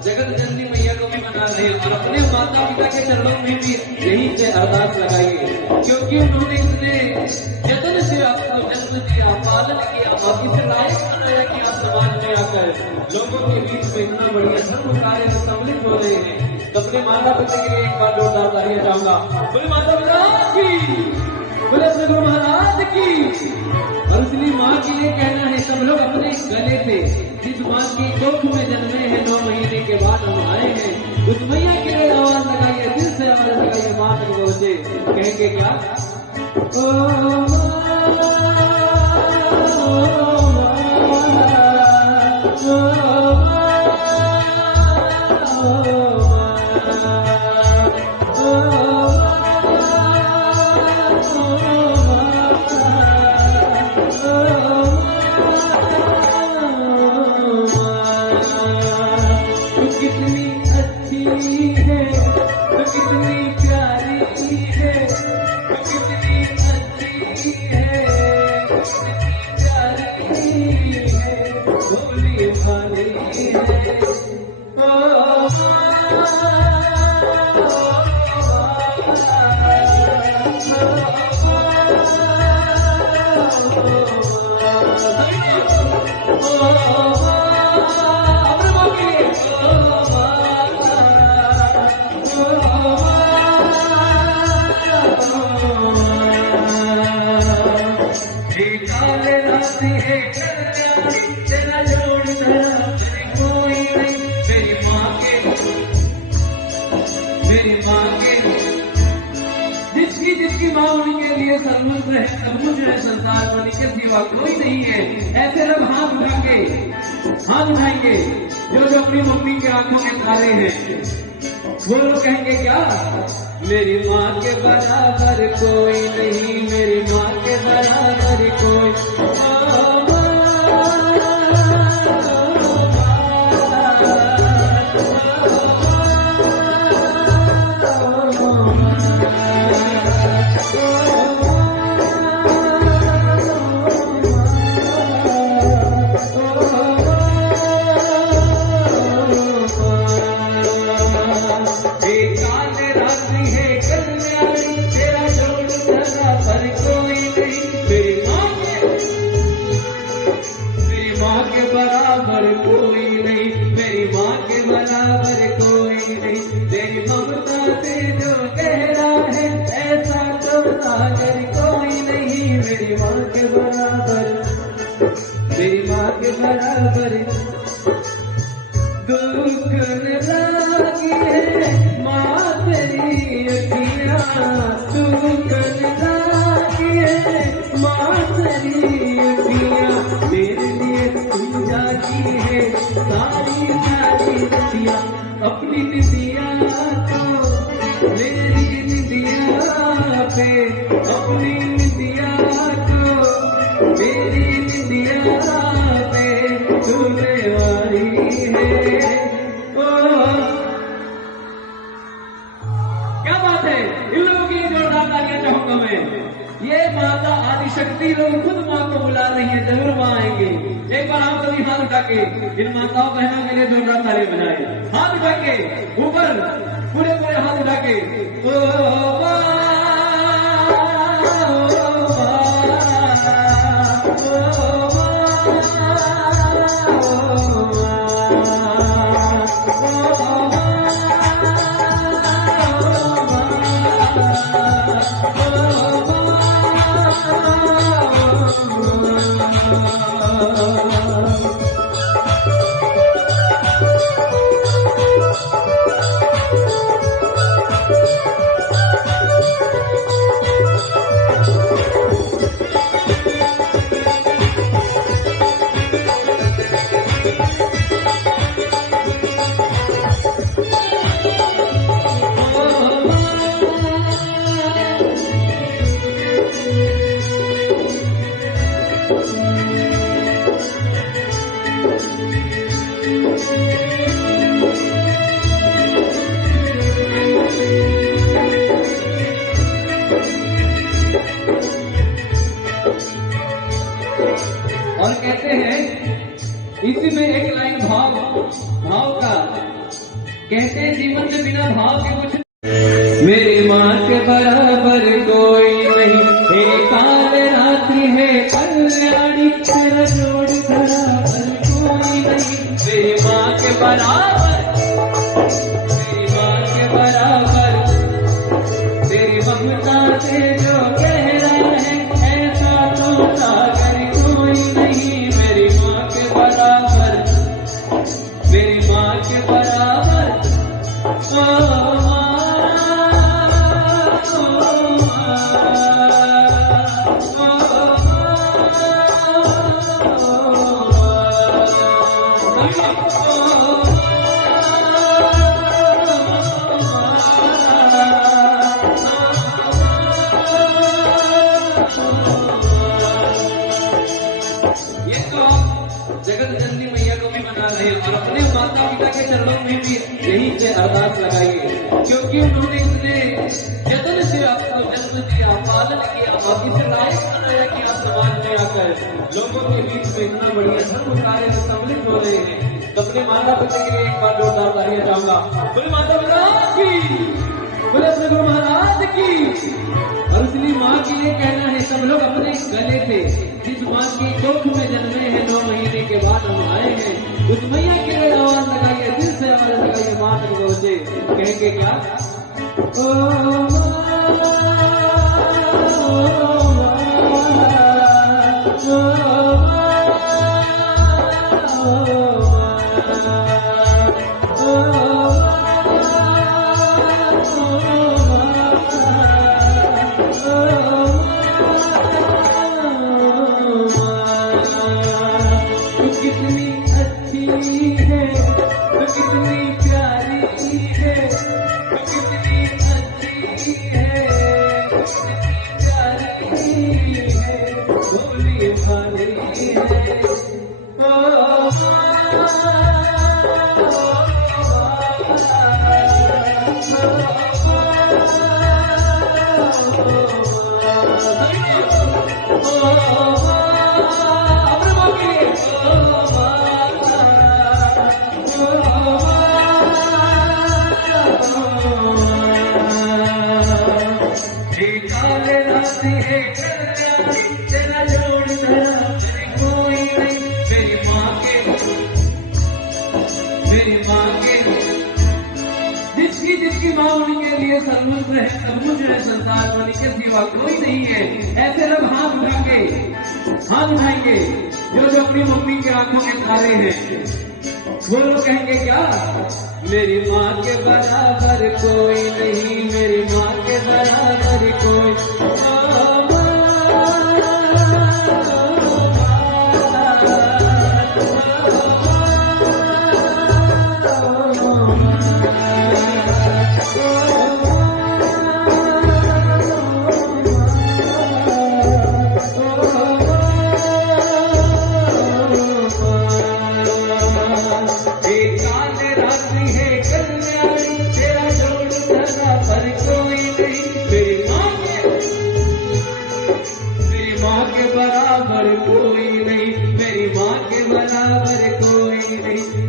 जगत जननी मैया को भी मना रहे और अपने माता पिता के चरणों में भी यही से अरदास लगाइए, क्योंकि उन्होंने इतने यत्न से आपको जन्म दिया, पालन किया और इसे लायक बनाया कि आप समाज में आकर लोगों के बीच में इतना बढ़िया धर्म कार्य में सम्मिलित हो रहे हैं। तो अपने माता पिता के लिए एक बार जोरदार तालियां चाहूंगा। बोले माता पिता की, बोले अपने गुरु महाराज की। और इसलिए माँ के लिए कहना है सब लोग अपने गले से जिस माँ की कोख में जन्मे हैं 9 महीने के बाद हम आए हैं, उस मैया के लिए आवाज लगाइए, दिल से आवाज लगाइए माँ के गौर से, कहेंगे क्या? कितनी अच्छी है, तो कितनी प्यारी है, तो कितनी अच्छी है, कितनी प्यारी है, भोली भाली है। तेरा जोड़ कोई नहीं। मेरी माँ के, मेरी माँ के, जिसकी माँ उनके लिए सर्वस्व है, सब कुछ है संसार में, उनके सिवा कोई नहीं है। ऐसे लोग हाथ उठाएंगे जो अपनी मम्मी के आंखों के तारे हैं, वो लोग कहेंगे क्या? मेरी माँ के बराबर कोई नहीं, मेरी माँ के बराबर कोई। कोई नहीं, तेरी ममता से जो गहरा है ऐसा तो सागर कोई नहीं। मेरी माँ के बराबर, मेरी माँ के बराबर दुख लागी है माँ तेरी अखियाँ, दुख लागी है माँ तेरी अखियाँ। तेरे लिए तू जागी है सारी सारी रतियाँ, अपनी निदिया को मेरी निदिया पे, अपनी निदिया को मेरी निदिया पे जिम्मेवारी है। ओ क्या बात है, इन लोगों की जोरदार तालियां चाहूंगा मैं। ये माता आदिशक्ति लोग खुद माँ को बुला रही है, जरूर माँ आएंगे। एक बार आप सभी हाथ उठा के इन माताओं बहनों के लिए जोरदार ताली बजाएं। हाथ उठा के ऊपर, पूरे पूरे हाथ उठा के और कहते हैं इसी में एक लाइन भाव का कहते हैं, जीवन में बिना भाव के कुछ। मेरी माँ के बराबर कोई नहीं, हे काल रात्रि है कल्याणी, तेरा जोड़ बराबर कोई नहीं। मेरी माँ के बराबर, मेरी माँ के बराबर तेरी ममता से जो गहरा है ऐसा तो सागर कोई नहीं। मेरी माँ के बराबर, मेरी माँ के बराबर ये तो जगत जननी मैया को भी मना रहे और अपने माता पिता के चरणों में भी यही से अरदास लगाइए, क्योंकि उन्होंने इतने जतन से आपको जन्म दिया, पालन किया और इस लायक बनाया कि आप समाज में आकर लोगों के बीच में इतना बढ़िया धर्म कार्य में सम्मिलित हो रहे हैं। तो अपने माता पिता के लिए एक बार जोरदार तालियां चाहूंगा। बोले माता पिता की, बोले अपने गुरु महाराज की। और इसलिए माँ के लिए कहना है, सब लोग अपने गले थे जिस माँ की कोख में जन्मे हैं, 9 महीने के बाद हम आए हैं, उस मैया के लिए आवाज लगाइए, दिल से आवाज लगाइए, माँ तक पहुंचे। कहेंगे क्या? कितनी अच्छी है, तो कितनी प्यारी है, तो कितनी अच्छी है, कितनी प्यारी है, भोली भाली है। तेरा जोड़ कोई नहीं। मेरी माँ के जिसकी जिसकी माँ उनके लिए सर्वोच्च है, सर्वोच्च है संसार में, उनके सिवा कोई नहीं है। ऐसे लोग हाथ उठाएंगे जो अपनी मम्मी की आंखों के तारे हैं। वो लोग कहेंगे क्या, मेरी माँ के बराबर कोई नहीं, मेरी माँ के बराबर कोई।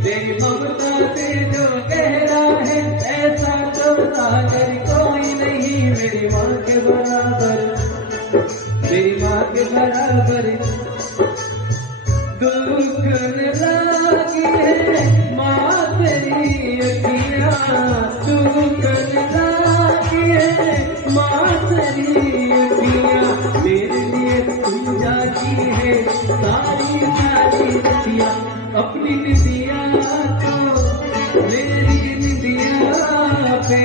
तेरी ममता से जो गहरा है ऐसा तो सागर कोई नहीं। मेरी माँ के बराबर, मेरी माँ के बराबर दुख लागी है माँ तेरी अखियाँ, दुख लागी है माँ तेरी अखियाँ। मेरे लिए तुम जाती है सारी सारी रतियाँ, अपनी निदिया को मेरी निदिया पे,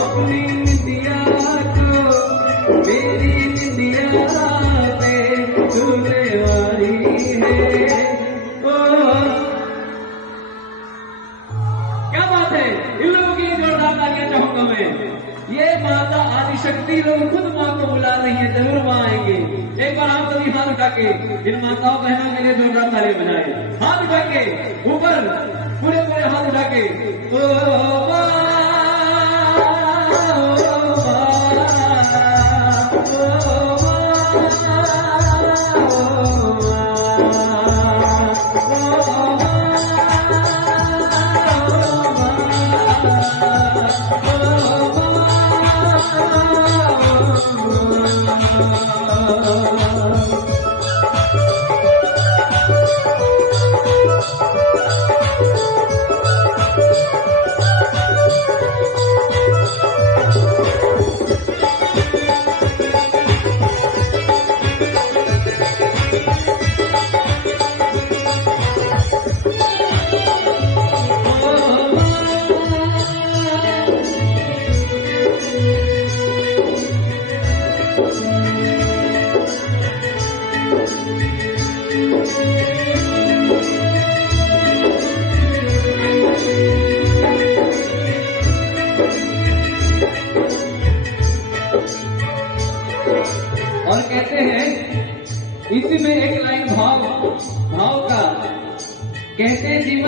अपनी निदिया को मेरी निदिया पे तुमने वारी है। क्या बात है, इन लोगों की जोरदार तालियां चाहूंगा मैं। ये माता आदिशक्ति लोग खुद माँ को बुला रही है, जरूर माँ आएंगे। एक बार आप सभी हाथ उठा के इन माताओं बहनों के लिए जोरदार ताली बजाए, हाथ उठा के ऊपर, पूरे पूरे हाथ उठा के। और कहते हैं इसी में एक लाइन भाव का कहते हैं, जीवन